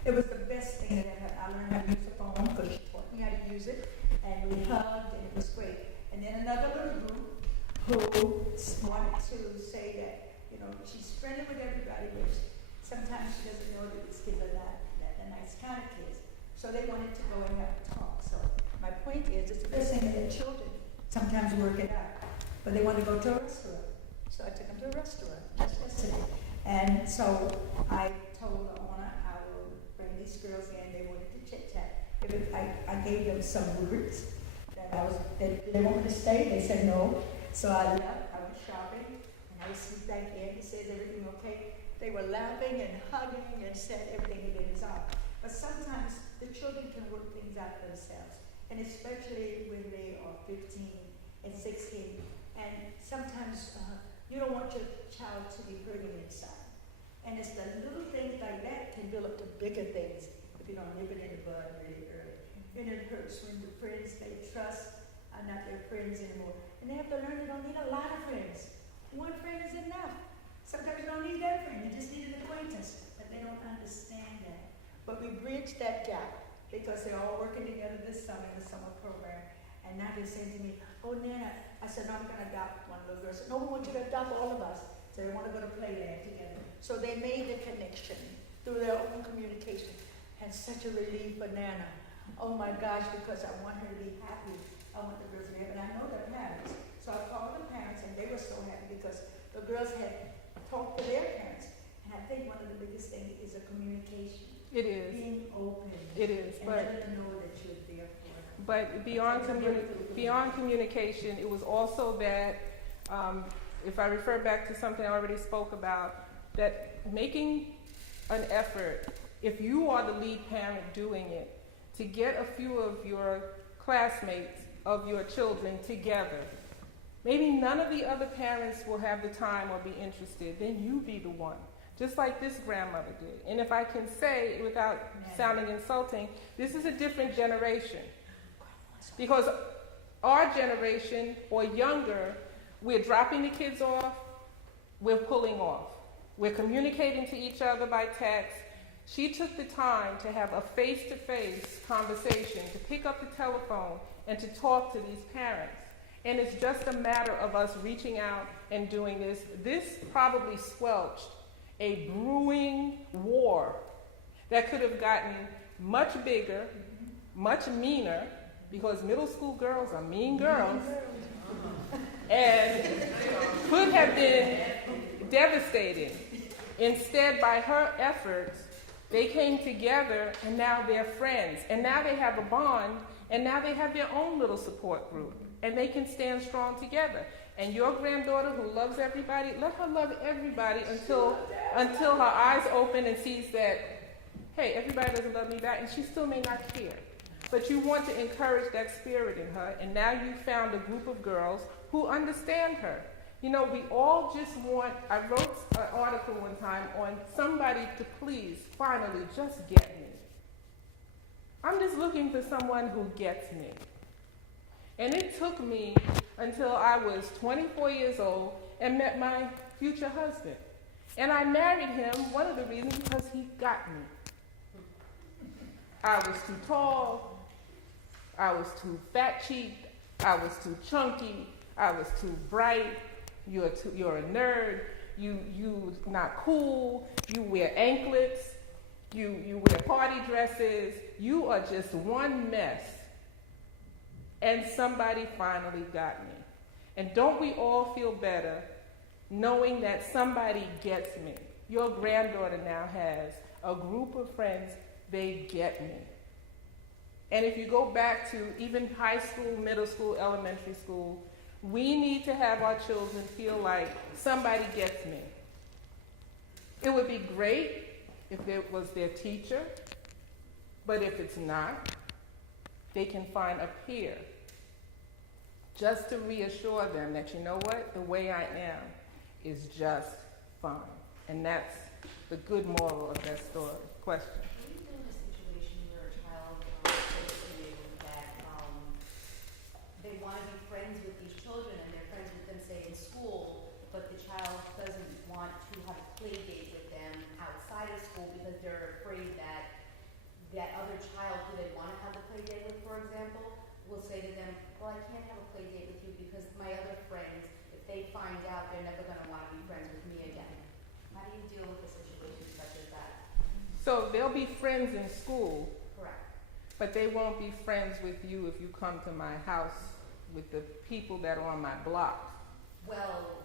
it was the best thing that I learned how to use the phone, because she taught me how to use it, and we hugged, and it was great. And then another little group who wanted to say that, she's friendly with everybody, but sometimes she doesn't know that these kids are not the nice kind of kids. So they wanted to go and have a talk. So my point is, it's the best thing that children sometimes work it out. But they want to go to a restaurant. So I took them to a restaurant just yesterday. And so I told the owner I will bring these girls in. They wanted to chit-chat. I gave them some words that they want me to stay. They said no. So I left. I went shopping. And I was sneaked back in. He said, everything okay? They were laughing and hugging and said everything had been resolved. But sometimes the children can work things out themselves, and especially when they are 15 and 16. And sometimes you don't want your child to be hurting inside. And it's the little things like that can build up to bigger things if you don't nip it in the bud really early. And it hurts when the friends they trust are not their friends anymore. And they have to learn they don't need a lot of friends. One friend is enough. Sometimes you don't need that friend, you just need an acquaintance. But they don't understand that. But we bridged that gap because they're all working together this summer in the summer program. And now they're saying to me, oh, Nana, I said, no, I'm going to adopt one little girl. I said, no, we want you to adopt all of us. So they want to go to Playland together. So they made the connection through their own communication. And such a relief for Nana. Oh my gosh, because I want her to be happy. I want the girls to be happy. And I know their parents. So I called the parents and they were so happy because the girls had talked to their parents. And I think one of the biggest things is a communication. It is. Being open. It is. And letting them know that you're there for them. But beyond communication, it was also that, if I refer back to something I already spoke about, that making an effort, if you are the lead parent doing it, to get a few of your classmates of your children together. Maybe none of the other parents will have the time or be interested, then you be the one. Just like this grandmother did. And if I can say, without sounding insulting, this is a different generation. Because our generation, or younger, we're dropping the kids off, we're pulling off. We're communicating to each other by text. She took the time to have a face-to-face conversation, to pick up the telephone and to talk to these parents. And it's just a matter of us reaching out and doing this. This probably squelched a brewing war that could have gotten much bigger, much meaner, because middle school girls are mean girls, and could have been devastating. Instead, by her efforts, they came together, and now they're friends, and now they have a bond, and now they have their own little support group, and they can stand strong together. And your granddaughter who loves everybody, let her love everybody until her eyes open and sees that, hey, everybody doesn't love me back, and she still may not care. But you want to encourage that spirit in her, and now you've found a group of girls who understand her. You know, we all just want, I wrote an article one time on somebody to please, finally, just get me. I'm just looking for someone who gets me. And it took me until I was 24 years old and met my future husband. And I married him, one of the reasons, because he got I was too tall, I was too fat-cheeked, I was too chunky, I was too bright, you're a nerd, you not cool, you wear anklets, you wear party dresses, you are just one mess. And somebody finally got me. And don't we all feel better knowing that somebody gets me? Your granddaughter now has a group of friends, they get me. And if you go back to even high school, middle school, elementary school, we need to have our children feel like somebody gets me. It would be great if it was their teacher, but if it's not, they can find a peer just to reassure them that, you know what, the way I am is just fine. And that's the good moral of that story. Question? What do you do in a situation where a child says to you that they want to be friends with these children and they're friends with them, say, in school, but the child doesn't want to have a play date with them outside of school because they're afraid that that other child who they want to have a play date with, for example, will say to them, well, I can't have a play date with you because my other friends, if they find out, they're never going to want to be friends with me again. How do you deal with a situation such as that? So they'll be friends in school, Correct. but they won't be friends with you if you come to my house with the people that are on my block. Well,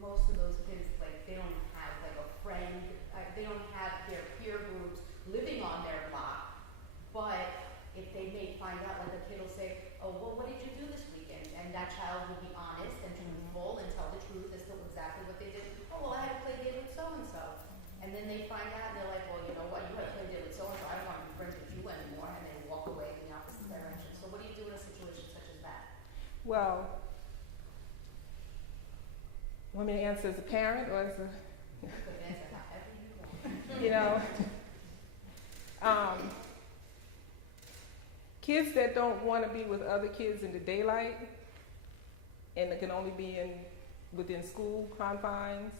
most of those kids, like, they don't have, like, a friend, they don't have their peer groups living on their block, but if they may find out, like, a kid will say, oh, well, what did you do this weekend? And that child will be honest and truthful and tell the truth as to exactly what they did. Oh, well, I had a play date with so-and-so. And then they find out and they're like, well, you know what, you had a play date with so-and-so, I don't want to be friends with you anymore, and they walk away in the opposite direction. So what do you do in a situation such as that? Well, want me to answer as a parent or as a, You could answer however you want. you know, kids that don't want to be with other kids in the daylight and it can only be within school confines,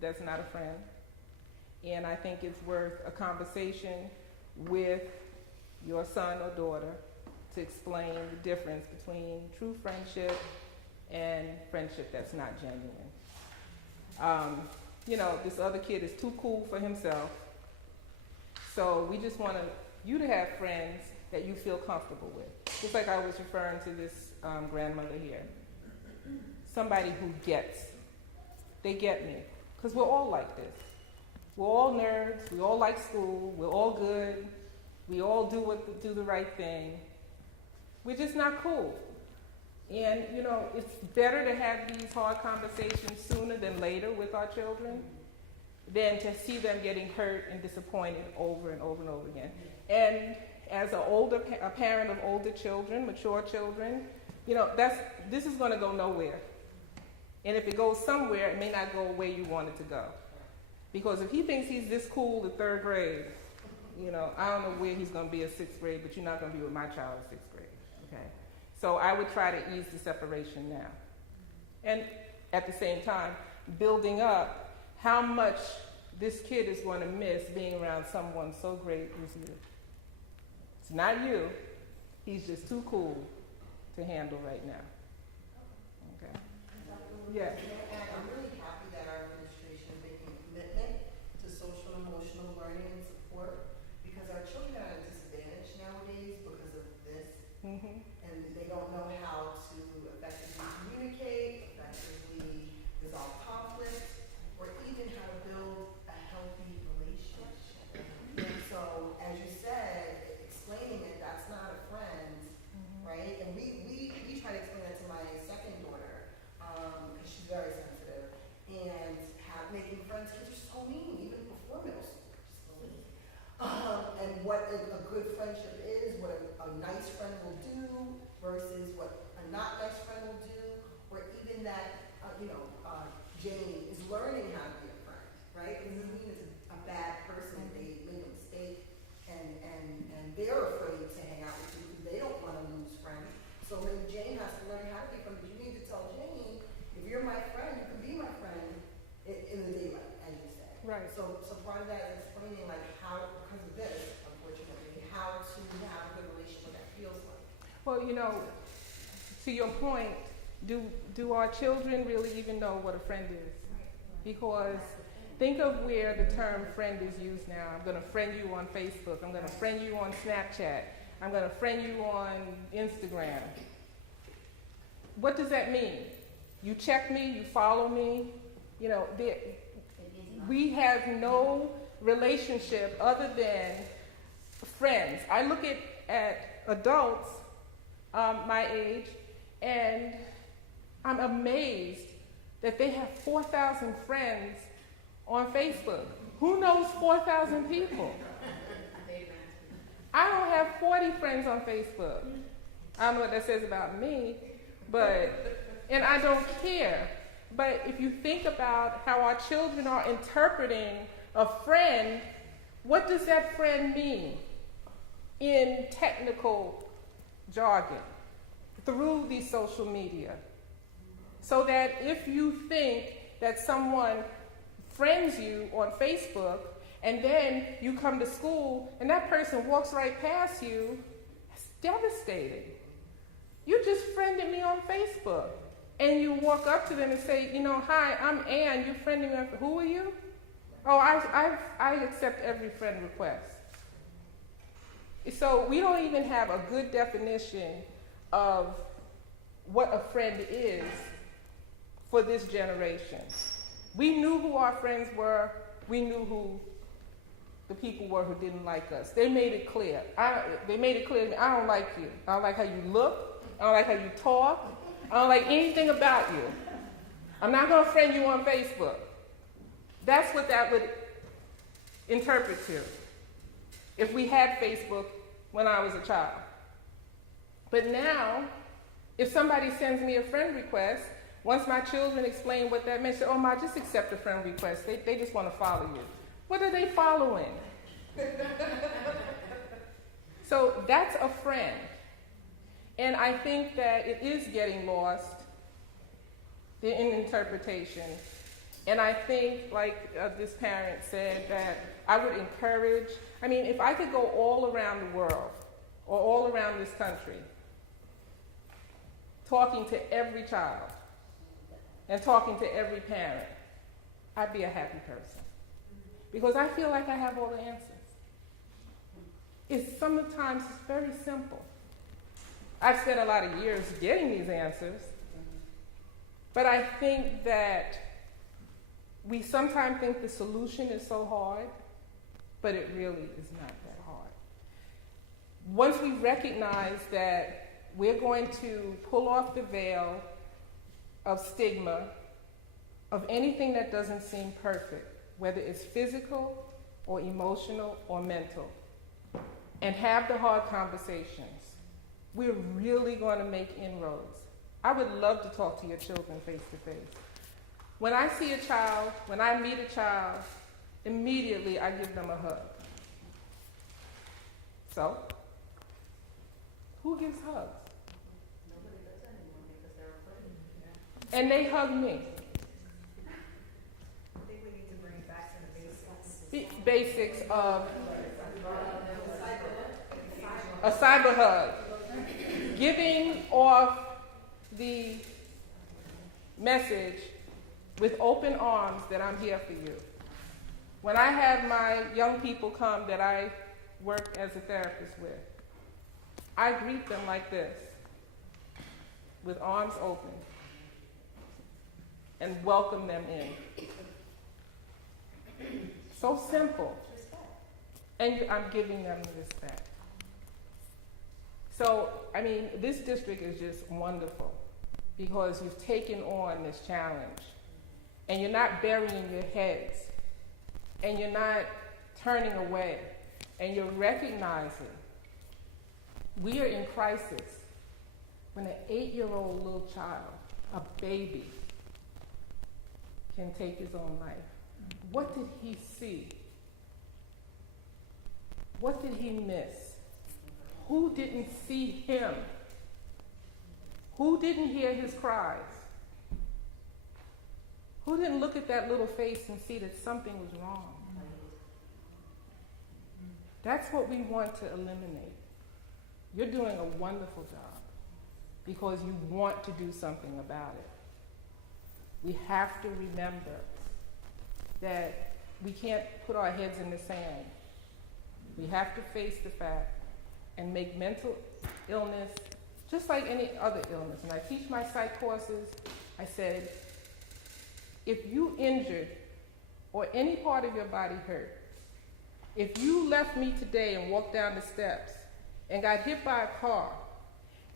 that's not a friend. And I think it's worth a conversation with your son or daughter to explain the difference between true friendship and friendship that's not genuine. You know, this other kid is too cool for himself. So we just want you to have friends that you feel comfortable with. Just like I was referring to this grandmother here. Somebody who gets. They get me. Because we're all like this. We're all nerds. We all like school. We're all good. We all do the right thing. We're just not cool. And, you know, it's better to have these hard conversations sooner than later with our children than to see them getting hurt and disappointed over and over and over again. And as a parent of older children, mature children, you know, this is going to go nowhere. And if it goes somewhere, it may not go where you want it to go. Because if he thinks he's this cool in 3rd grade, you know, I don't know where he's going to be in 6th grade, but you're not going to be with my child in 6th grade, okay? So I would try to ease the separation now. And at the same time, building up how much this kid is going to miss being around someone so great as you. It's not you. He's just too cool to handle right now. Okay? Yeah. And I'm really happy that our administration is making a commitment to social and emotional learning and support, because our children are at a disadvantage nowadays because of this. Mm-hmm. And they don't know how to effectively communicate, effectively resolve conflict, or even how to build a healthy relationship. And so, as you said, explaining it, that's not a friend, right? And we try to explain that to my second daughter, because she's very sensitive. And making friends, kids are so mean, even before middle school, just so mean. And what a good friendship is, what a nice friend will do versus what a not nice friend will do, or even that, Jane is learning how to be a friend, right? It doesn't mean it's a bad person, they made a mistake, and they're afraid to hang out with you because they don't want to lose friends. So then Jane has to learn how to be a friend, but you need to tell Jane, if you're my friend, you can be my friend in the daylight, as you say. Right. So part of that is explaining like how, because of this, unfortunately, how to have a good relationship, what that feels like. Well, you know, to your point, do our children really even know what a friend is? Because think of where the term friend is used now. I'm going to friend you on Facebook. I'm going to friend you on Snapchat. I'm going to friend you on Instagram. What does that mean? You check me, you follow me. You know, we have no relationship other than friends. I look at adults my age, and I'm amazed that they have 4,000 friends on Facebook. Who knows 4,000 people? I don't have 40 friends on Facebook. I don't know what that says about me, and I don't care. But if you think about how our children are interpreting a friend, what does that friend mean in technical jargon through these social media? So that if you think that someone friends you on Facebook and then you come to school and that person walks right past you, it's devastating. You just friended me on Facebook. And you walk up to them and say, you know, hi, I'm Ann, you're friending me on, who are you? Oh, I accept every friend request. So we don't even have a good definition of what a friend is for this generation. We knew who our friends were. We knew who the people were who didn't like us. They made it clear. They made it clear to me, I don't like you. I don't like how you look. I don't like how you talk. I don't like anything about you. I'm not going to friend you on Facebook. That's what that would interpret to if we had Facebook when I was a child. But now, if somebody sends me a friend request, once my children explain what that meant, say, oh, Ma, just accept a friend request. They just want to follow you. What are they following? So that's a friend. And I think that it is getting lost in interpretation. And I think, like this parent said, that I would encourage, if I could go all around the world, or all around this country, talking to every child, and talking to every parent, I'd be a happy person. Because I feel like I have all the answers. Sometimes it's very simple. I've spent a lot of years getting these answers, but I think that we sometimes think the solution is so hard, but it really is not that hard. Once we recognize that we're going to pull off the veil of stigma of anything that doesn't seem perfect, whether it's physical or emotional or mental, and have the hard conversations. We're really going to make inroads. I would love to talk to your children face to face. When I see a child, when I meet a child, immediately I give them a hug. So, who gives hugs? Nobody does anymore because they're afraid. And they hug me. I think we need to bring it back to the basics. Basics of a cyber hug. Giving off the message with open arms that I'm here for you. When I have my young people come that I work as a therapist with, I greet them like this, with arms open, and welcome them in. So simple. And I'm giving them respect. So, I mean, this district is just wonderful because you've taken on this challenge and you're not burying your heads and you're not turning away and you're recognizing we are in crisis when an 8-year-old little child, a baby, can take his own life. What did he see? What did he miss? Who didn't see him? Who didn't hear his cries? Who didn't look at that little face and see that something was wrong? That's what we want to eliminate. You're doing a wonderful job because you want to do something about it. We have to remember that we can't put our heads in the sand. We have to face the fact and make mental illness just like any other illness. And I teach my psych courses, I said, if you injured or any part of your body hurt, if you left me today and walked down the steps and got hit by a car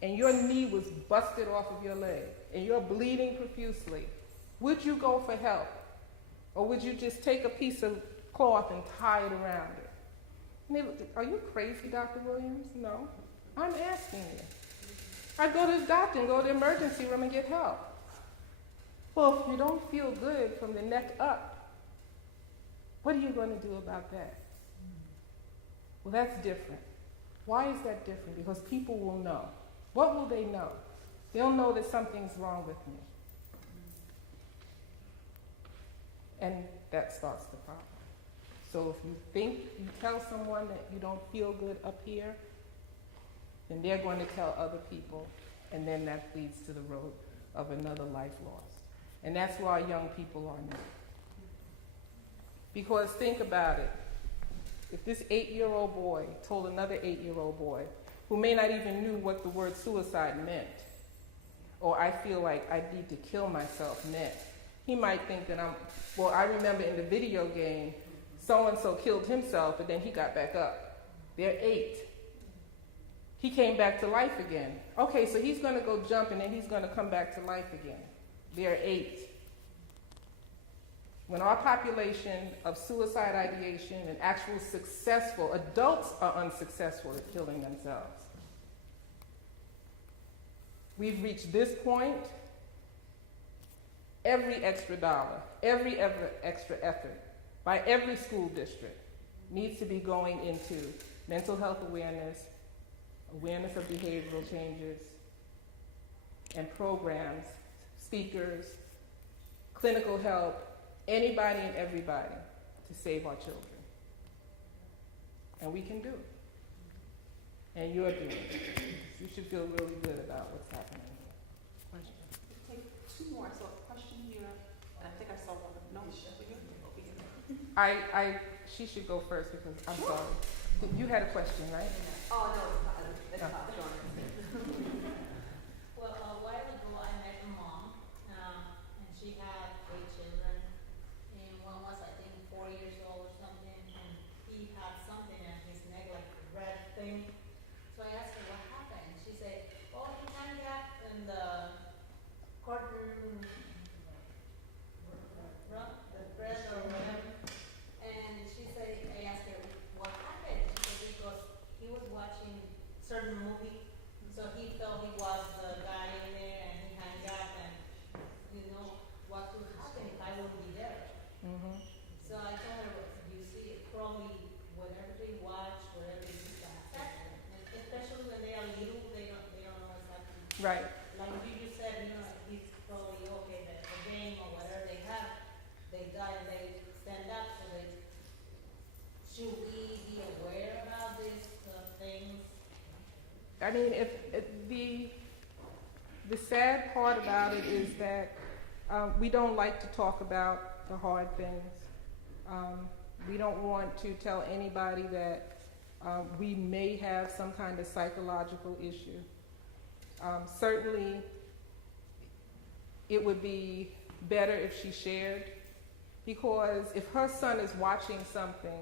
and your knee was busted off of your leg and you're bleeding profusely, would you go for help? Or would you just take a piece of cloth and tie it around it? And they looked, are you crazy, Dr. Williams? No, I'm asking you. I'd go to the doctor and go to the emergency room and get help. Well, if you don't feel good from the neck up, what are you going to do about that? Well, that's different. Why is that different? Because people will know. What will they know? They'll know that something's wrong with me. And that starts the problem. So if you think you tell someone that you don't feel good up here, then they're going to tell other people, and then that leads to the road of another life lost. And that's where our young people are now. Because think about it. If this 8-year-old boy told another 8-year-old boy, who may not even knew what the word suicide meant, or I feel like I need to kill myself meant, he might think that I remember in the video game, so-and-so killed himself, but then he got back up. They're 8. He came back to life again. Okay, so he's going to go jump, and then he's going to come back to life again. They're 8. When our population of suicide ideation and actual successful, adults are unsuccessful at killing themselves. We've reached this point. Every extra dollar, every extra effort by every school district needs to be going into mental health awareness, awareness of behavioral changes, and programs, speakers, clinical help, anybody and everybody to save our children. And we can do it. And you're doing it. You should feel really good about what's happening here. Question? Take 2 more. So a question here, and I think I saw one. No, she should go first because I'm sorry. You had a question, right? Oh, no, it's passed on. Well, a while ago, I met a mom, and she had 8 children, and one was, I think, 4 years old or something, and he had something in his neck, like a red thing. So I asked her what happened. She said, oh, Right. Like you just said, he's probably okay, the game or whatever they have, they die and they stand up, so should we be aware about these things? I mean, the sad part about it is that we don't like to talk about the hard things. We don't want to tell anybody that we may have some kind of psychological issue. Certainly, it would be better if she shared, because if her son is watching something,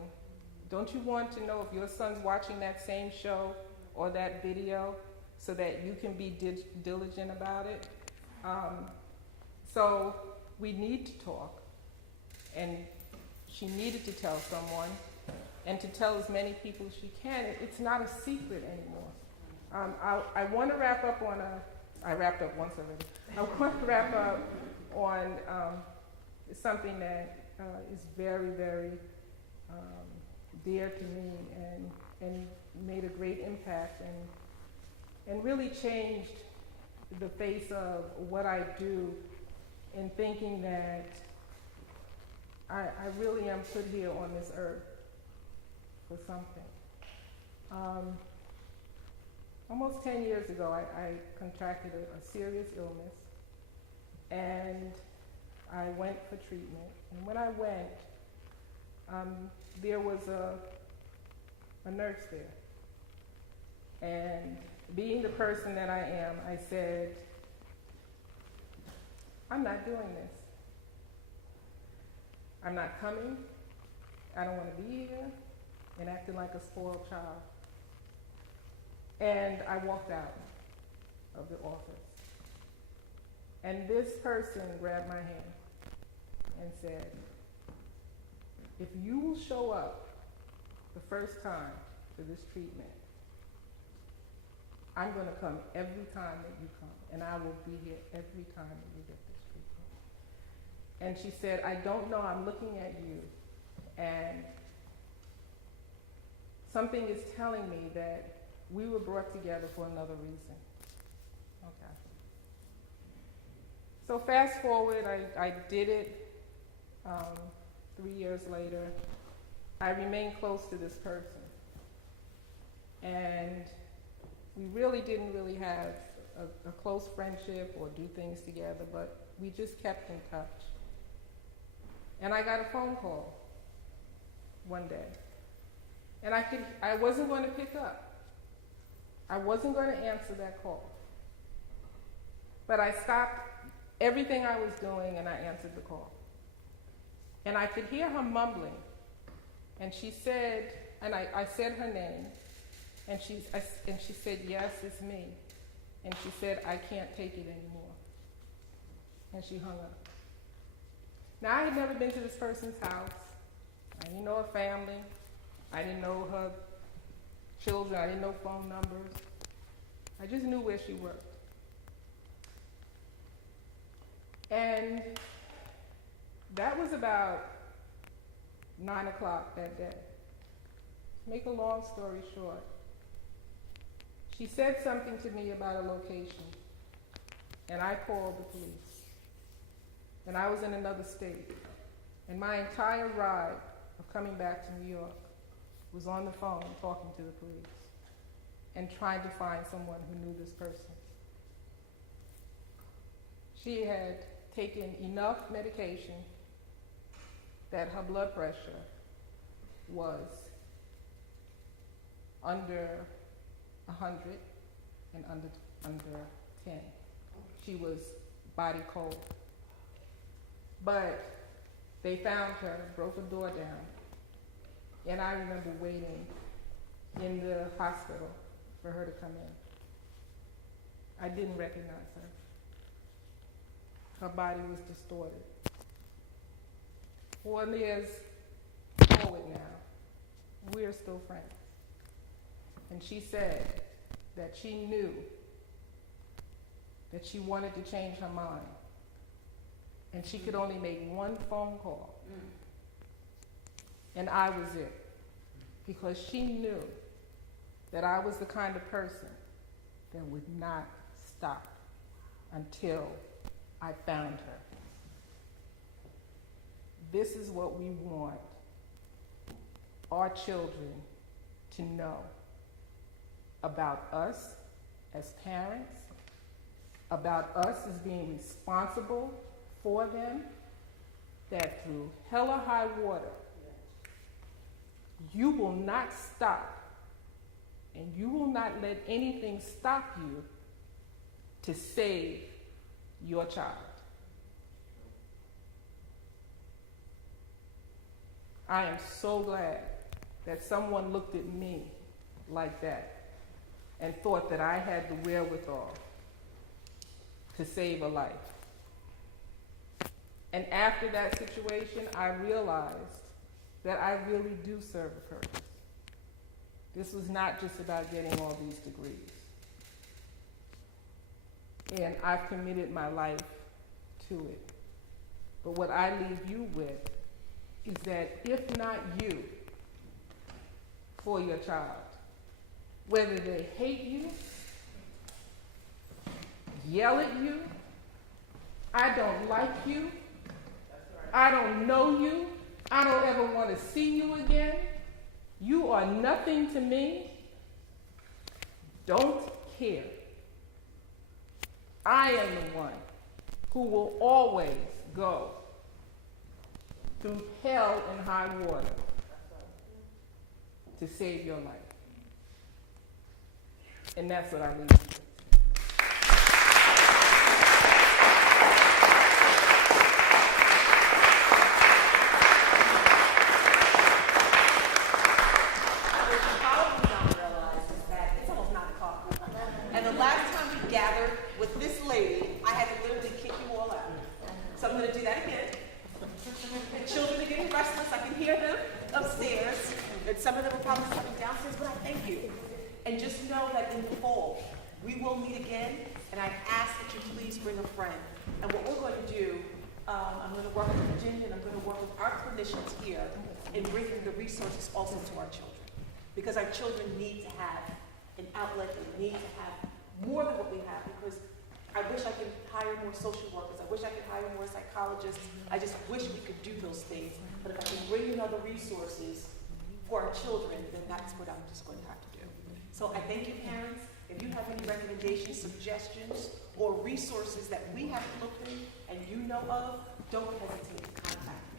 don't you want to know if your son's watching that same show or that video so that you can be diligent about it? So we need to talk, and she needed to tell someone and to tell as many people as she can. It's not a secret anymore. I want to wrap up on I wrapped up once already. I want to wrap up on something that is very, very dear to me and made a great impact and really changed the face of what I do, in thinking that I really am put here on this earth for something. Almost 10 years ago, I contracted a serious illness, and I went for treatment. And when I went, there was a nurse there. And being the person that I am, I said, I'm not doing this. I'm not coming. I don't want to be here, and acting like a spoiled child. And I walked out of the office. And this person grabbed my hand and said, if you will show up the first time for this treatment, I'm going to come every time that you come, and I will be here every time that you get this treatment. And she said, I don't know, I'm looking at you, and something is telling me that we were brought together for another reason. Okay. So fast forward, I did it 3 years later. I remained close to this person. And we really didn't really have a close friendship or do things together, but we just kept in touch. And I got a phone call one day. And I wasn't going to pick up. I wasn't going to answer that call. But I stopped everything I was doing and I answered the call. And I could hear her mumbling. And she said, and I said her name, and she said, yes, it's me. And she said, I can't take it anymore. And she hung up. Now, I had never been to this person's house. I didn't know her family. I didn't know her children. I didn't know phone numbers. I just knew where she worked. And that was about 9 o'clock that day. To make a long story short, she said something to me about a location, and I called the police. And I was in another state. And my entire ride of coming back to New York was on the phone talking to the police and trying to find someone who knew this person. She had taken enough medication that her blood pressure was under 100 and under 10. She was body cold. But they found her, broke the door down, and I remember waiting in the hospital for her to come in. I didn't recognize her. Her body was distorted. 4 years forward now, we're still friends. And she said that she knew that she wanted to change her mind. And she could only make one phone call. And I was it. Because she knew that I was the kind of person that would not stop until I found her. This is what we want our children to know about us as parents, about us as being responsible for them, that through hell or high water, you will not stop and you will not let anything stop you to save your child. I am so glad that someone looked at me like that and thought that I had the wherewithal to save a life. And after that situation, I realized that I really do serve a purpose. This was not just about getting all these degrees. And I've committed my life to it. But what I leave you with is that if not you, for your child, whether they hate you, yell at you, I don't like you, I don't know you, I don't ever want to see you again, you are nothing to me, don't care. I am the one who will always go through hell and high water to save your life. And that's what I leave you with. And the last time we gathered with this lady, I had to literally kick you all out. So I'm going to do that again. The children are getting restless. I can hear them upstairs. And some of them are probably coming downstairs, but I thank you. And just know that in the fall, we will meet again, and I ask that you please bring a friend. And what we're going to do, I'm going to work with Virginia, and I'm going to work with our clinicians here in bringing the resources also to our children. Because our children need to have an outlet, they need to have more than what we have, because I wish I could hire more social workers, I wish I could hire more psychologists, I just wish we could do those things. But if I can bring in other resources for our children, then that's what I'm just going to have to do. So I thank you, parents. If you have any recommendations, suggestions, or resources that we haven't looked in and you know of, don't hesitate to contact